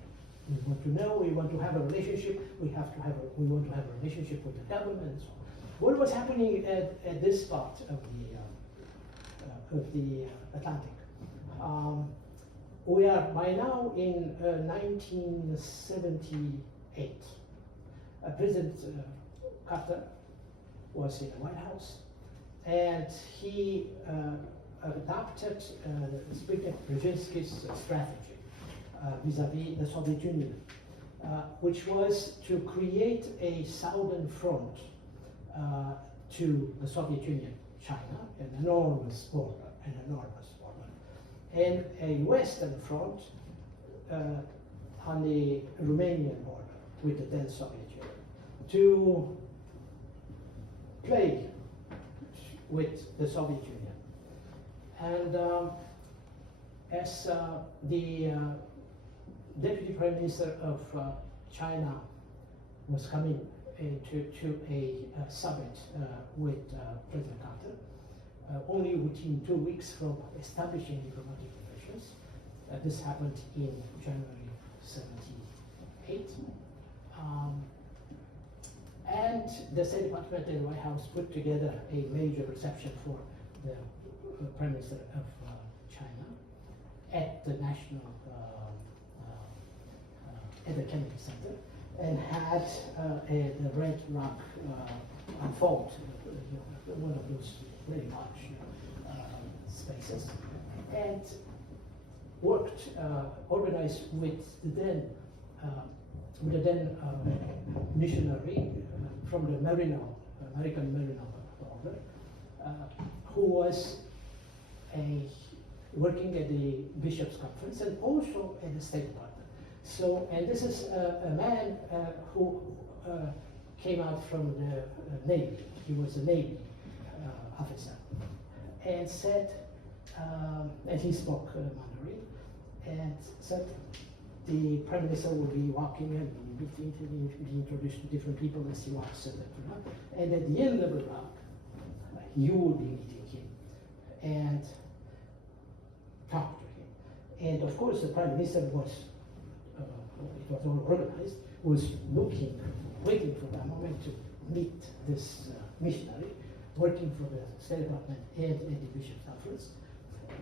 We want to know, we want to have a relationship, we want to have a relationship with the government and so on. What was happening at this part of the Atlantic? We are by now in 1978. President Carter was in the White House, and he adopted Brzezinski's strategy vis-à-vis the Soviet Union, which was to create a southern front to the Soviet Union, China, an enormous border, and a western front on the Romanian border with the then Soviet Union, to play with the Soviet Union. And as the Deputy Prime Minister of China was coming to a summit with President Carter, only within 2 weeks from establishing diplomatic relations. This happened in January '78. And the State Department and the White House put together a major reception for the Prime Minister of China at the National at the Kennedy Center, and had the Red Rock unfold, one of those very large spaces, and worked, organized with the then missionary from the American Merino order, who was working at the Bishops' Conference and also at the State Department. So, and this is a man who came out from the Navy. He was a Navy officer, and said, and he spoke Mandarin, and said the Prime Minister will be walking and be introduced to different people as he walks, and at the end of the walk, you will be meeting him and talk to him. And of course, the Prime Minister was, it was all organized, was waiting for that moment to meet this missionary, working for the State Department and the Bishop's Conference,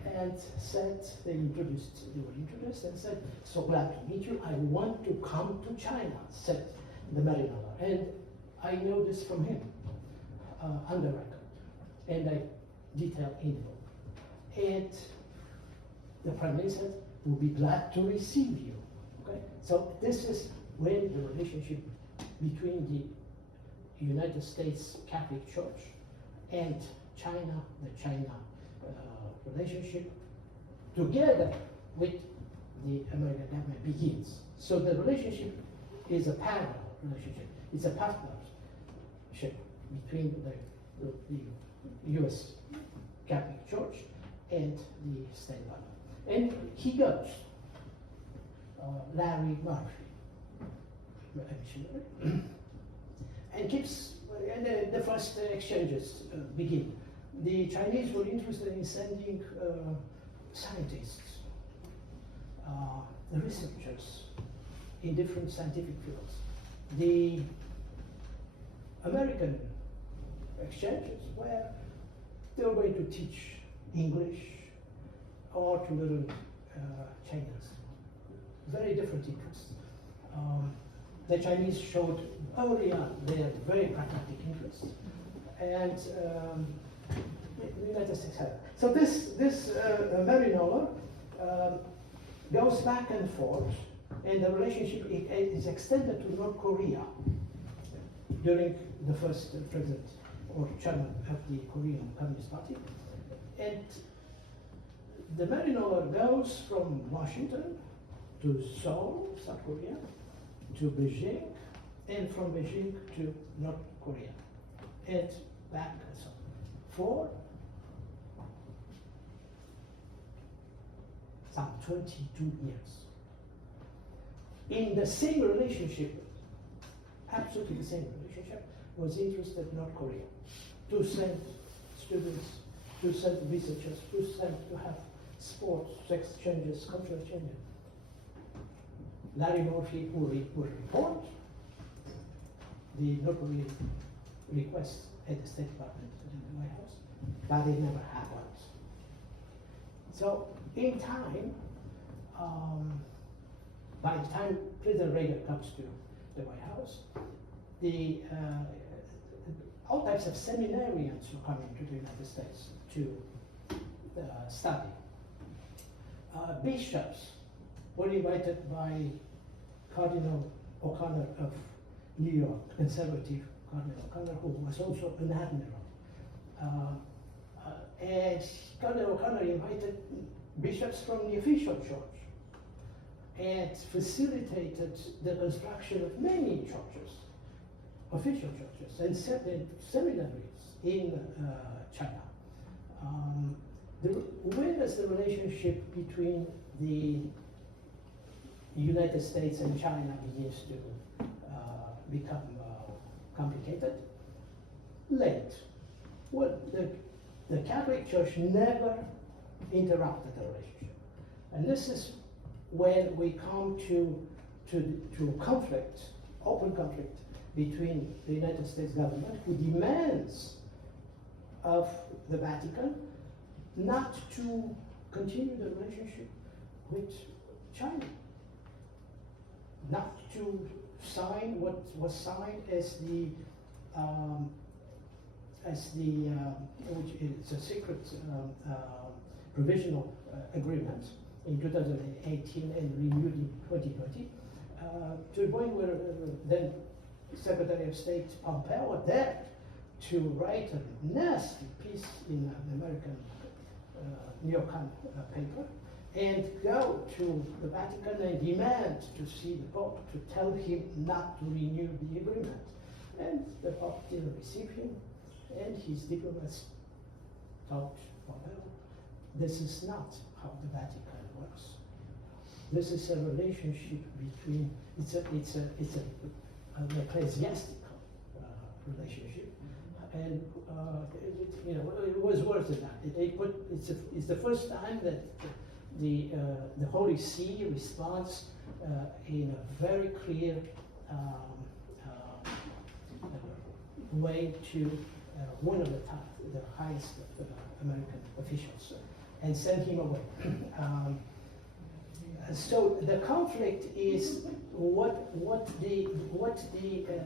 and said, they were introduced and said, so glad to meet you, I want to come to China, said the Marinola. And I know this from him, on the record, and I detail in the book. And the Prime Minister will be glad to receive you. Okay? So this is when the relationship between the United States Catholic Church and China, the China relationship, together with the American government begins. So the relationship is a parallel relationship. It's a partnership between the U.S. Catholic Church and the State Department. And he goes, Larry Murphy, a missionary, and keeps, and the first exchanges begin. The Chinese were interested in sending scientists, researchers in different scientific fields. The American exchanges were, they were going to teach English or to learn Chinese. Very different interests. The Chinese showed early on their very pragmatic interests, and the United States had. So this Marinola goes back and forth, and the relationship is extended to North Korea. during the first president or chairman of the Korean Communist Party. And the Marinola goes from Washington to Seoul, South Korea, to Beijing, and from Beijing to North Korea, and back and so on, for some 22 years. In the same relationship, absolutely the same relationship, was interested North Korea to send students, to send researchers, to have sports exchanges, cultural exchanges. Larry Murphy would report the North Korean request at the State Department, at the White House, but it never happened. So in time, by the time President Reagan comes to the White House, all types of seminarians who come into the United States to study. Bishops were invited by Cardinal O'Connor of New York, conservative Cardinal O'Connor, who was also an admiral. And Cardinal O'Connor invited bishops from the official church and facilitated the construction of many churches, official churches, and seminaries in China. When does the relationship between the United States and China begins to become complicated? Late. Well, the Catholic Church never interrupted the relationship. And this is when we come to conflict, open conflict, between the United States government, who demands of the Vatican not to continue the relationship with China, not to sign what was signed as the which is a secret provisional agreement in 2018 and renewed in 2020, to the point where then Secretary of State Pompeo dared to write a nasty piece in an American neocon paper and go to the Vatican and demand to see the Pope to tell him not to renew the agreement. And the Pope didn't receive him, and his diplomats told Pompeo, this is not how the Vatican works. This is a relationship between, it's an ecclesiastical relationship, and it was worse than that. It's the first time that the Holy See responds in a very clear way to one of the highest American officials, and send him away. So the conflict is what the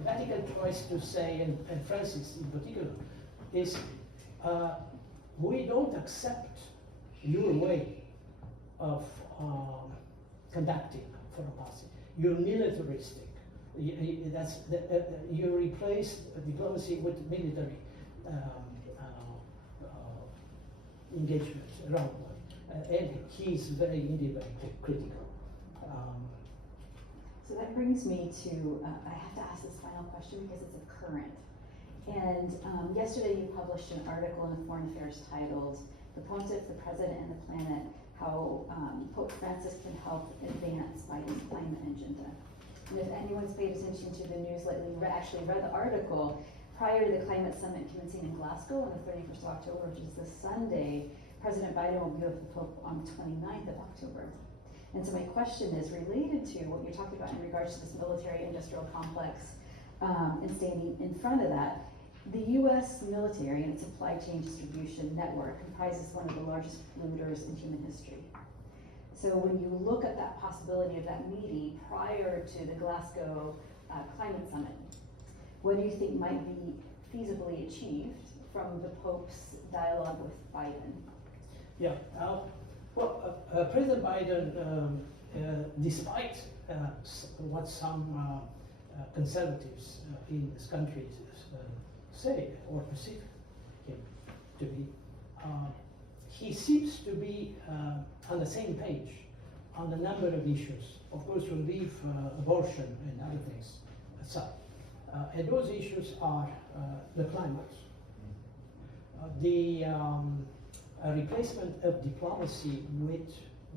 Vatican tries to say, and Francis in particular, is we don't accept your way of conducting foreign policy. You're militaristic. You replace diplomacy with military engagement around the world. And he's very, indeed, very critical. So that brings me to, I have to ask this final question because it's a current. And yesterday you published an article in the Foreign Affairs titled, "The Pontiff, the President, and the Planet, How Pope Francis Can Help Advance Biden's Climate Agenda." And if anyone's paid attention to the news lately, actually read the article, prior to the climate summit commencing in Glasgow on the 31st of October, which is this Sunday, President Biden will be with the Pope on the 29th of October. And so my question is related to what you're talking about in regards to this military-industrial complex and standing in front of that. The U.S. military and its supply chain distribution network comprises one of the largest polluters in human history. So when you look at that possibility of that meeting prior to the Glasgow climate summit, what do you think might be feasibly achieved from the Pope's dialogue with Biden? Yeah, President Biden, despite what some conservatives in this country say or perceive him to be. He seems to be on the same page on a number of issues. Of course, we'll leave abortion and other things aside. And those issues are the climate, the replacement of diplomacy with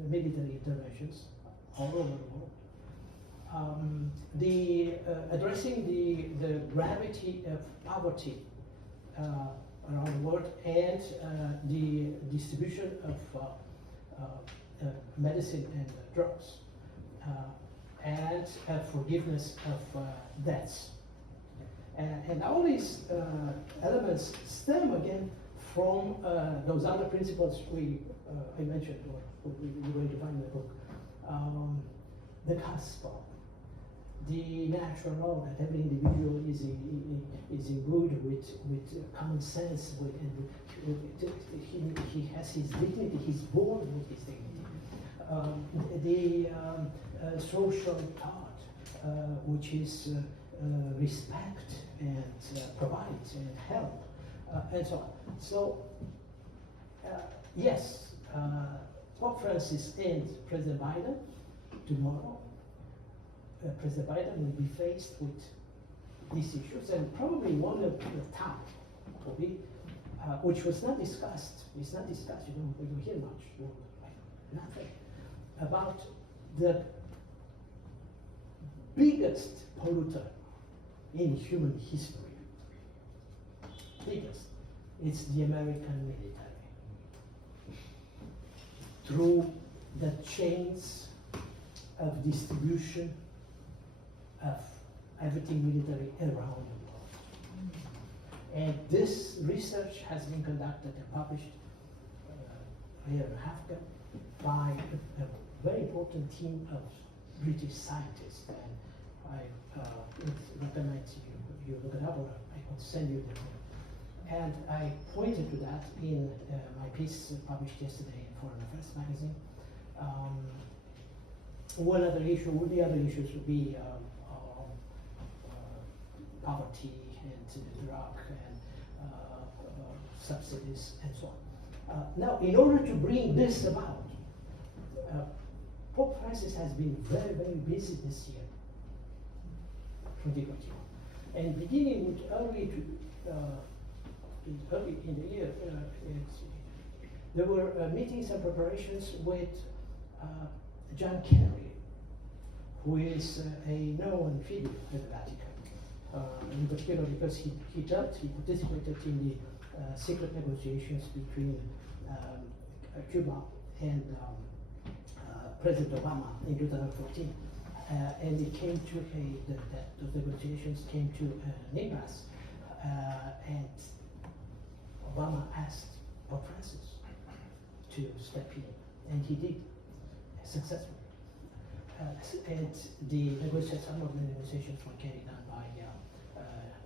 military interventions all over the world, addressing the gravity of poverty around the world, and the distribution of medicine and drugs, and forgiveness of debts. And all these elements stem again from those other principles I mentioned, or we're going to find in the book. The gospel, the natural law that every individual is imbued with common sense, he has his dignity, he's born with his dignity. The social part, which is respect and provide and help, and so on. So, yes, Pope Francis and President Biden tomorrow. President Biden will be faced with these issues, and probably one of the top will be, which was not discussed. It's not discussed. You don't hear much. Nothing about the biggest polluter in human history. Biggest. It's the American military. Through the chains of distribution of everything military around the world. And this research has been conducted and published a year and a half ago by a very important team of British scientists. And I recommend you look it up, or I could send you the link. And I pointed to that in my piece published yesterday in Foreign Affairs magazine. One other issue, the other issues would be poverty and drug and subsidies and so on. Now, in order to bring this about, Pope Francis has been very, very busy this year, 2021. And beginning with early in the year, there were meetings and preparations with John Kerry, who is a known figure in the Vatican, in particular because he participated in the secret negotiations between Cuba and President Obama in 2014. And it came to those negotiations came to an impasse, and Obama asked Pope Francis to step in, and he did successfully. And some of the negotiations were carried on by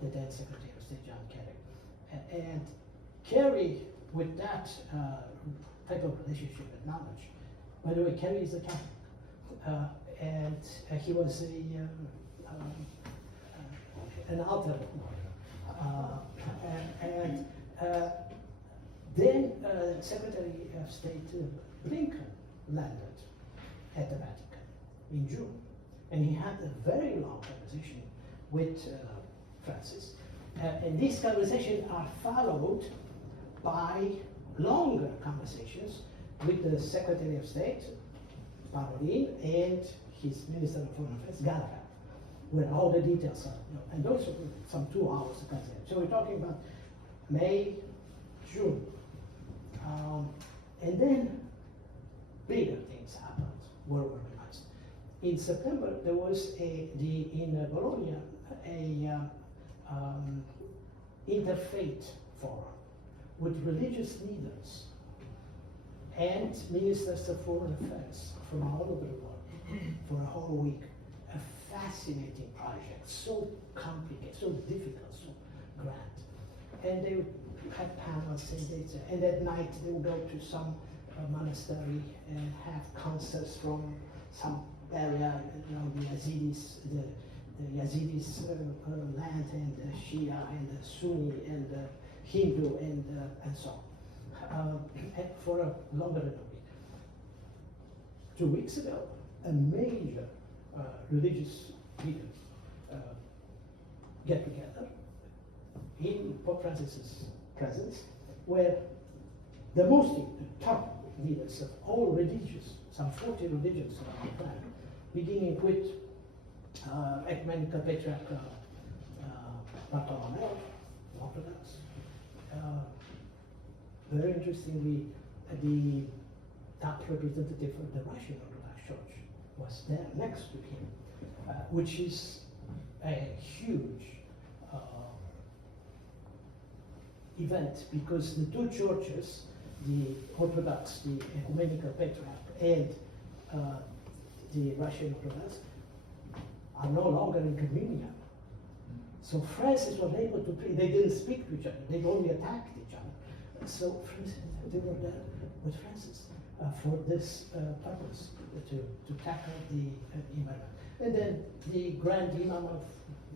the then Secretary of State John Kerry. And Kerry, with that type of relationship and knowledge, by the way, Kerry is a Catholic, and he was an altar boy. Then Secretary of State Blinken landed at the Vatican in June, and he had a very long conversation with Francis. And these conversations are followed by longer conversations with the Secretary of State, Parolin, and his Minister of Foreign Affairs, Gallagher, where all the details are. And those are some 2 hours of conversation. So we're talking about May, June. And then bigger things happened, were organized. In September, there was in Bologna, interfaith forum with religious leaders and ministers of foreign affairs from all over the world for a whole week. A fascinating project, so complicated, so difficult, so grand. And they had panels, and at night they would go to some monastery and have concerts from some area, the Yazidis, the Yazidis land, and the Shia, and the Sunni, and the Hindu, and so on, and for a longer than a week. 2 weeks ago, a major religious leader get together in Pope Francis's presence, where the top leaders of all religions, some 40 religions around the planet, beginning with Ecumenical Patriarch Bartolomeo, Orthodox. Very interestingly, the top representative of the Russian Orthodox Church was there next to him, which is a huge event, because the two churches, the Orthodox, the Ecumenical Patriarch, and the Russian Orthodox, are no longer in communion. So Francis was able to pray. They didn't speak to each other, they only attacked each other. So Francis, they were there with Francis for this purpose, to tackle the environment. And then the Grand Imam of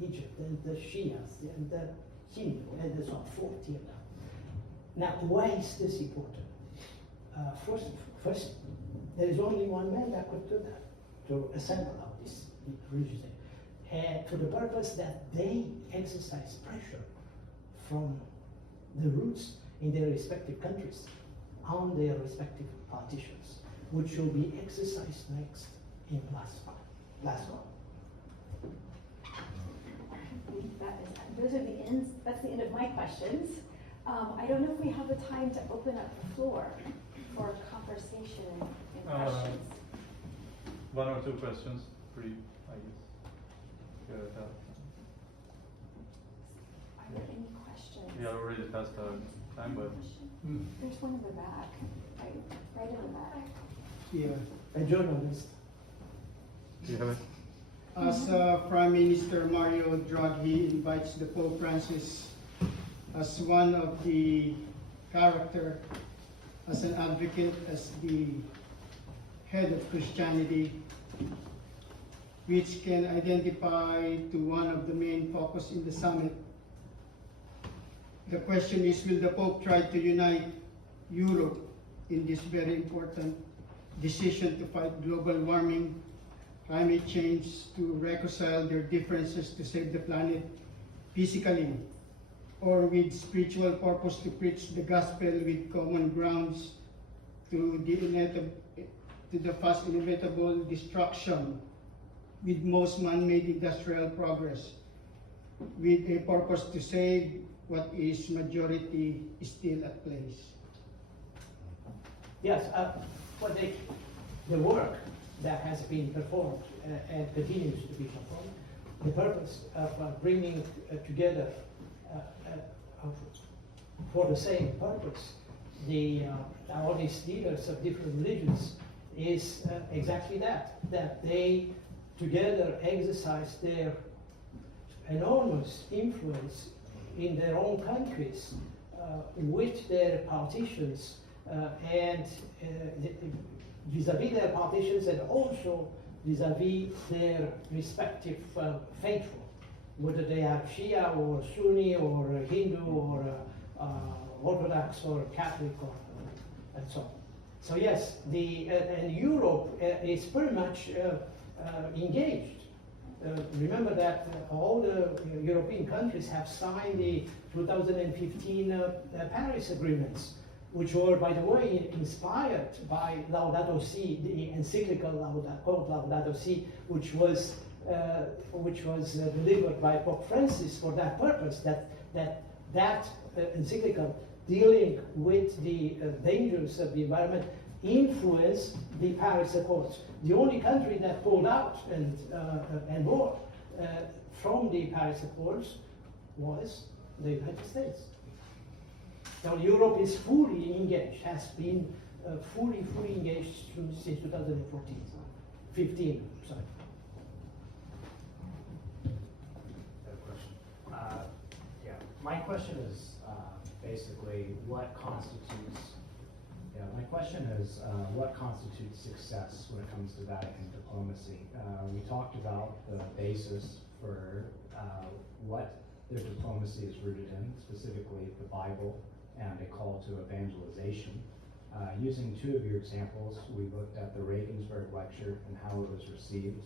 Egypt, and the Shias, and the Hindu, and so on, 40 of them. Now, why is this important? First, there is only one man that could do that, to assemble all these religious things, and for the purpose that they exercise pressure from the roots in their respective countries on their respective politicians, which will be exercised next in Glasgow. That's the end of my questions. I don't know if we have the time to open up the floor for conversation and questions. One or two questions, brief, I guess. Go ahead. Are there any questions? We are already past our time, but There's one in the back, right in the back. Yeah, a journalist. do you have it? As Prime Minister Mario Draghi invites the Pope Francis as one of the character, as an advocate, as the head of Christianity, which can identify to one of the main focus in the summit. The question is, will the Pope try to unite Europe in this very important decision to fight global warming, climate change, to reconcile their differences to save the planet physically, or with spiritual purpose to preach the gospel with common grounds to the fast inevitable destruction with most man-made industrial progress, with a purpose to save what is majority still at place? Yes, for the work that has been performed and continues to be performed, the purpose of bringing together for the same purpose all these leaders of different religions is exactly that they together exercise their enormous influence in their own countries with their politicians and vis-à-vis their politicians, and also vis-à-vis their respective faithful, whether they are Shia or Sunni or Hindu or Orthodox or Catholic and so on. So yes, and Europe is very much engaged. Remember that all the European countries have signed the 2015 Paris agreements, which were, by the way, inspired by Laudato Si, the encyclical Laudato Si, which was delivered by Pope Francis for that purpose. That encyclical dealing with the dangers of the environment influenced the Paris Accords. The only country that pulled out and more from the Paris Accords was the United States. Now Europe is fully engaged, has been fully engaged since 15, sorry. My question is basically what constitutes. My question is what constitutes success when it comes to Vatican diplomacy. We talked about the basis for what their diplomacy is rooted in, specifically the Bible and a call to evangelization. Using two of your examples, we looked at the Regensburg lecture and how it was received,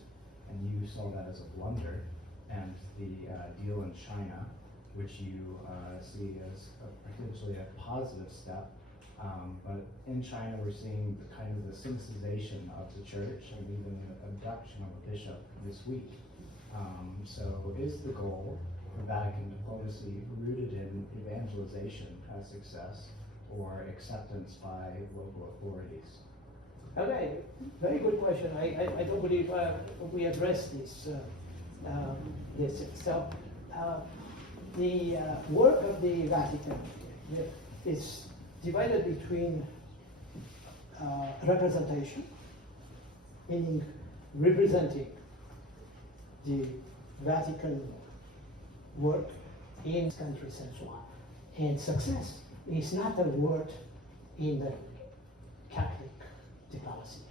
and you saw that as a blunder, and the deal in China, which you see as potentially a positive step. But in China, we're seeing the kind of the syncretization of the church and even the abduction of a bishop this week. So is the goal for Vatican diplomacy rooted in evangelization as success or acceptance by local authorities? Okay, very good question. I don't believe we addressed this. So the work of the Vatican is divided between representation, meaning representing the Vatican work in countries and so on. And success is not a word in the Catholic diplomacy.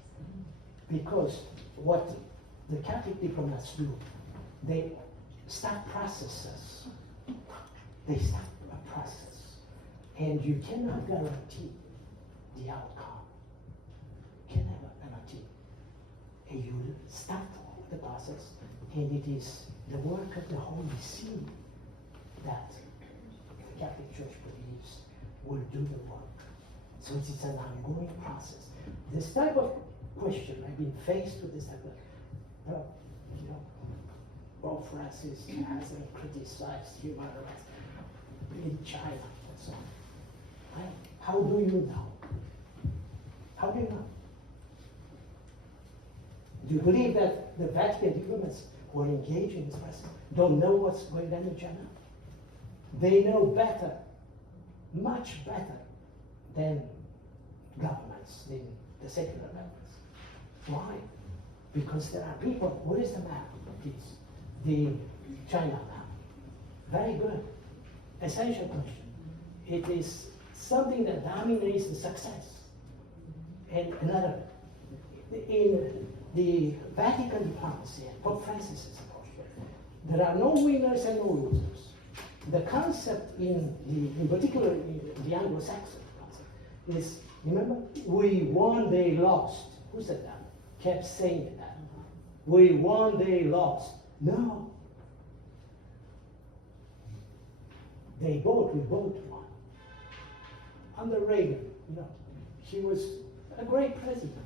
Because what the Catholic diplomats do, they start processes. They start a process. And you cannot guarantee the outcome. You can never guarantee. And you start the process, and it is the work of the Holy See that the Catholic Church believes will do the work. So it's an ongoing process. This type of question, I've been faced with this type of, Pope Francis hasn't criticized human rights in China and so on. How do you know? How do you know? Do you believe that the Vatican diplomats who are engaged in this process don't know what's going on in China? They know better, much better than governments, than the secular governments. Why? Because there are people. What is the map, please? The China map. Very good. Essential question. It is something that dominates the success. And another, in the Vatican diplomacy, and Pope Francis is approach, there are no winners and no losers. The concept in particular in the Anglo-Saxon concept is, remember, we won, they lost. Who said that? Kept saying that. We won, they lost. No. We both won. Under Reagan, he was a great president.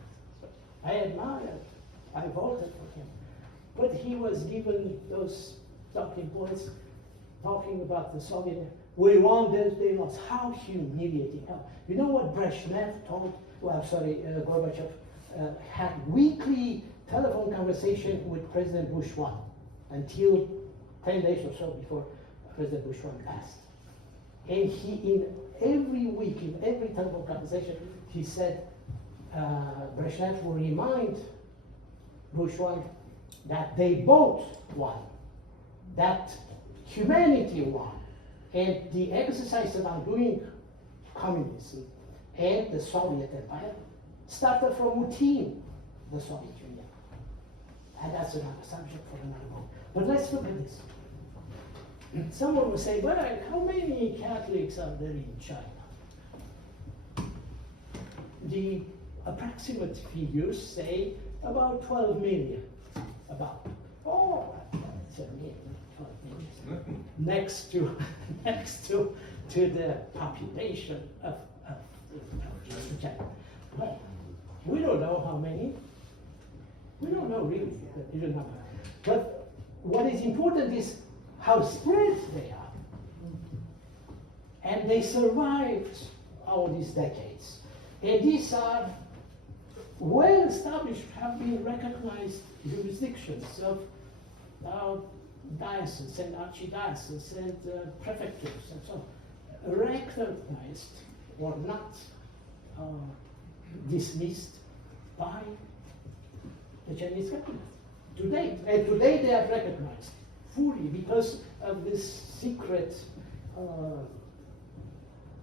I admired, I voted for him. But he was given those talking points, talking about the Soviet, we won, they lost. How humiliating. You know what Brezhnev Gorbachev had weekly telephone conversation with President Bush 1 until 10 days or so before President Bush 1 passed. And he, in every week, in every telephone conversation, he said, Brezhnev will remind Bush 1 that they both won, that humanity won, and the exercise of undoing communism and the Soviet Empire started from within the Soviet Union. And that's another subject for another book. But let's look at this. Someone will say, well, how many Catholics are there in China? The approximate figures say about 12 million. About. Oh, that's a million, 12 million. next to the population of China. Well, we don't know how many. We don't know really. We don't know. But what is important is how spread they are. And they survived all these decades. And these are well established, have been recognized jurisdictions of dioceses and archdioceses and prefectures and so on. Recognized or not dismissed by the Chinese government. Today, and today they are recognized fully because of this secret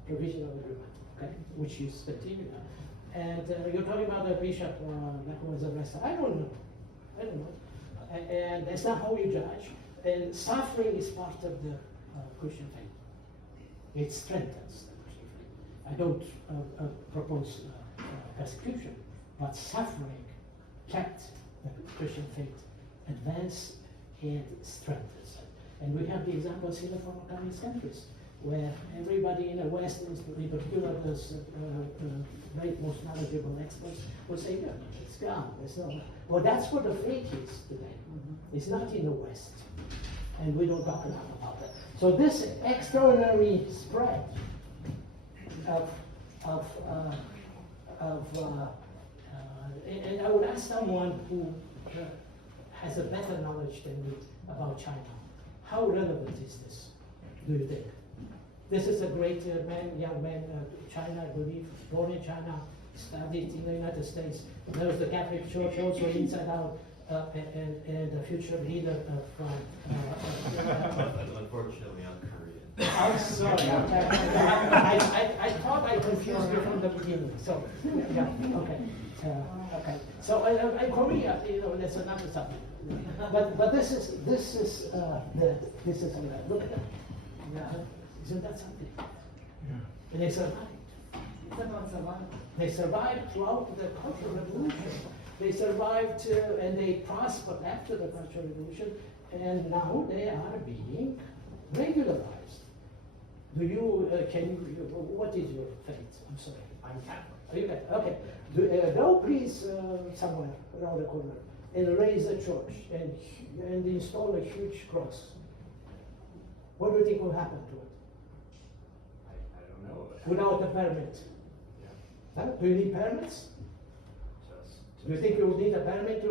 provisional agreement, okay, which is continuing. And you're talking about the bishop that was arrested. I don't know. And that's not how you judge. and suffering is part of the Christian faith. It strengthens the Christian faith. I don't propose persecution, but suffering kept the Christian faith advanced and strengthens it. And we have the examples in the former communist countries, where everybody in the West, in particular those great, most knowledgeable experts, will say, yeah, it's gone. It's not. Well, that's where the faith is today. It's not in the West. And we don't talk enough about that. So this extraordinary spread and I would ask someone who has a better knowledge than me about China, how relevant is this, do you think? This is a great young man, China, I believe, born in China, studied in the United States, knows the Catholic Church also inside out, and the future leader of. Unfortunately, I'm Korean. I'm sorry. I thought I confused you from the beginning. So, yeah, okay. Okay. So, in Korea, that's another subject. But this is look at that. Yeah. Isn't that something? Yeah. And they survived. They survived throughout the Cultural Revolution. They survived and they prospered after the Cultural Revolution, and now they are being regularized. Do you, what is your faith? I'm sorry. I'm Catholic. Are you Catholic? Okay. Go please somewhere around the corner and raise a church and install a huge cross. What do you think will happen to it? I don't know. Without a permit? Yeah. Huh? Do you need permits? Do you think you will need a permit to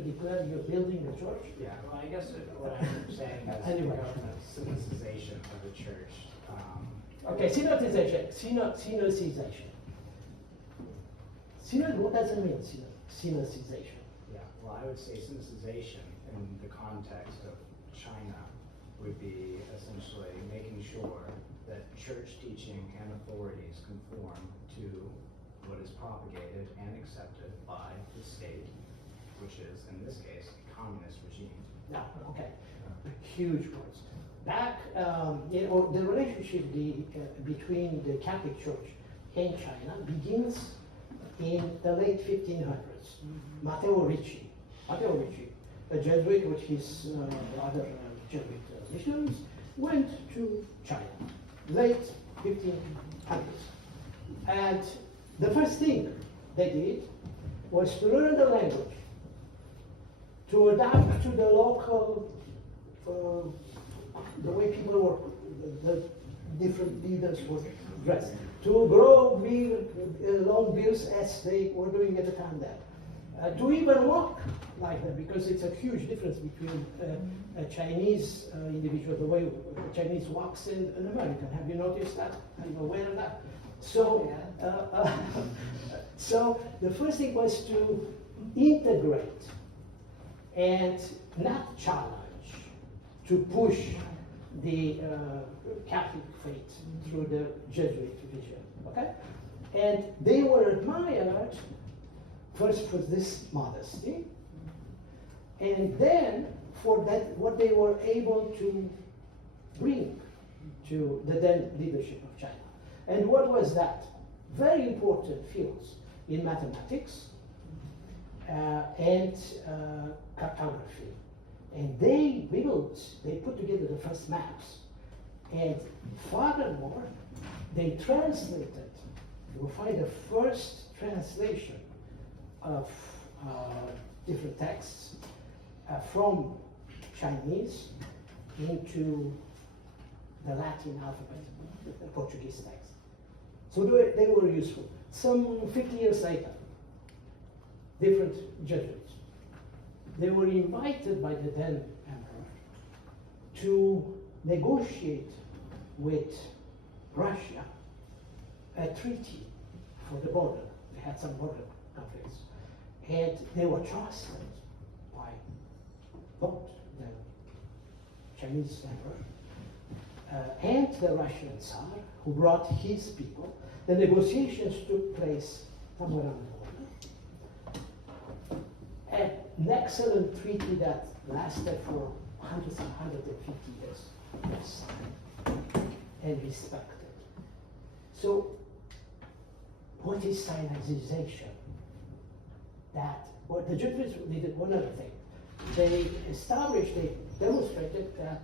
declare you're building a church? Yeah, well, I guess what I'm saying is Anyway. the government syncretization of the church. Okay, synodization. What does it mean, synodization? Yeah, well, I would say syncretization in the context of China would be essentially making sure that church teaching and authorities conform to what is propagated and accepted by the state, which is, in this case, a communist regime. No, okay. Huge words. Back, the relationship between the Catholic Church and China begins in the late 1500s. Matteo Ricci, a Jesuit with his other Jesuit missionaries, went to China, late 1500s. And the first thing they did was to learn the language, to adapt to the local, the way people were, the different leaders were dressed, to grow long beards as they were doing at the time there, to even walk like that, because it's a huge difference between a Chinese individual, the way a Chinese walks, and an American. Have you noticed that? Are you aware of that? So, so the first thing was to integrate and not challenge, to push the Catholic faith through the Jesuit vision. Okay, and they were admired first for this modesty, and then for that what they were able to bring to the then leadership of China. And what was that? Very important fields in mathematics and cartography. And they put together the first maps. And furthermore, they translated, you will find the first translation of different texts from Chinese into the Latin alphabet, the Portuguese text. So they were useful. Some 50 years later, different Jesuits, they were invited by the then emperor to negotiate with Russia a treaty for the border. They had some border conflicts. And they were trusted by both the Chinese emperor and the Russian Tsar, who brought his people. The negotiations took place somewhere on the border. An excellent treaty that lasted for 150 years of sign and respected. So, what is Sinization? Well, the Jesuits did one other thing. They demonstrated that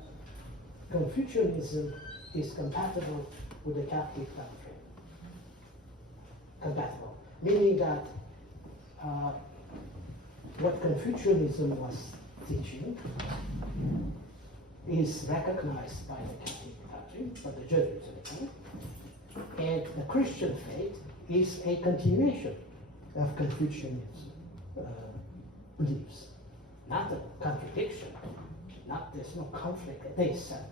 Confucianism is compatible with the Catholic doctrine. Compatible, meaning that what Confucianism was teaching is recognized by the Catholic doctrine, by the Jesuits at the time, and the Christian faith is a continuation of Confucianism beliefs, not a contradiction. There's no conflict. They said.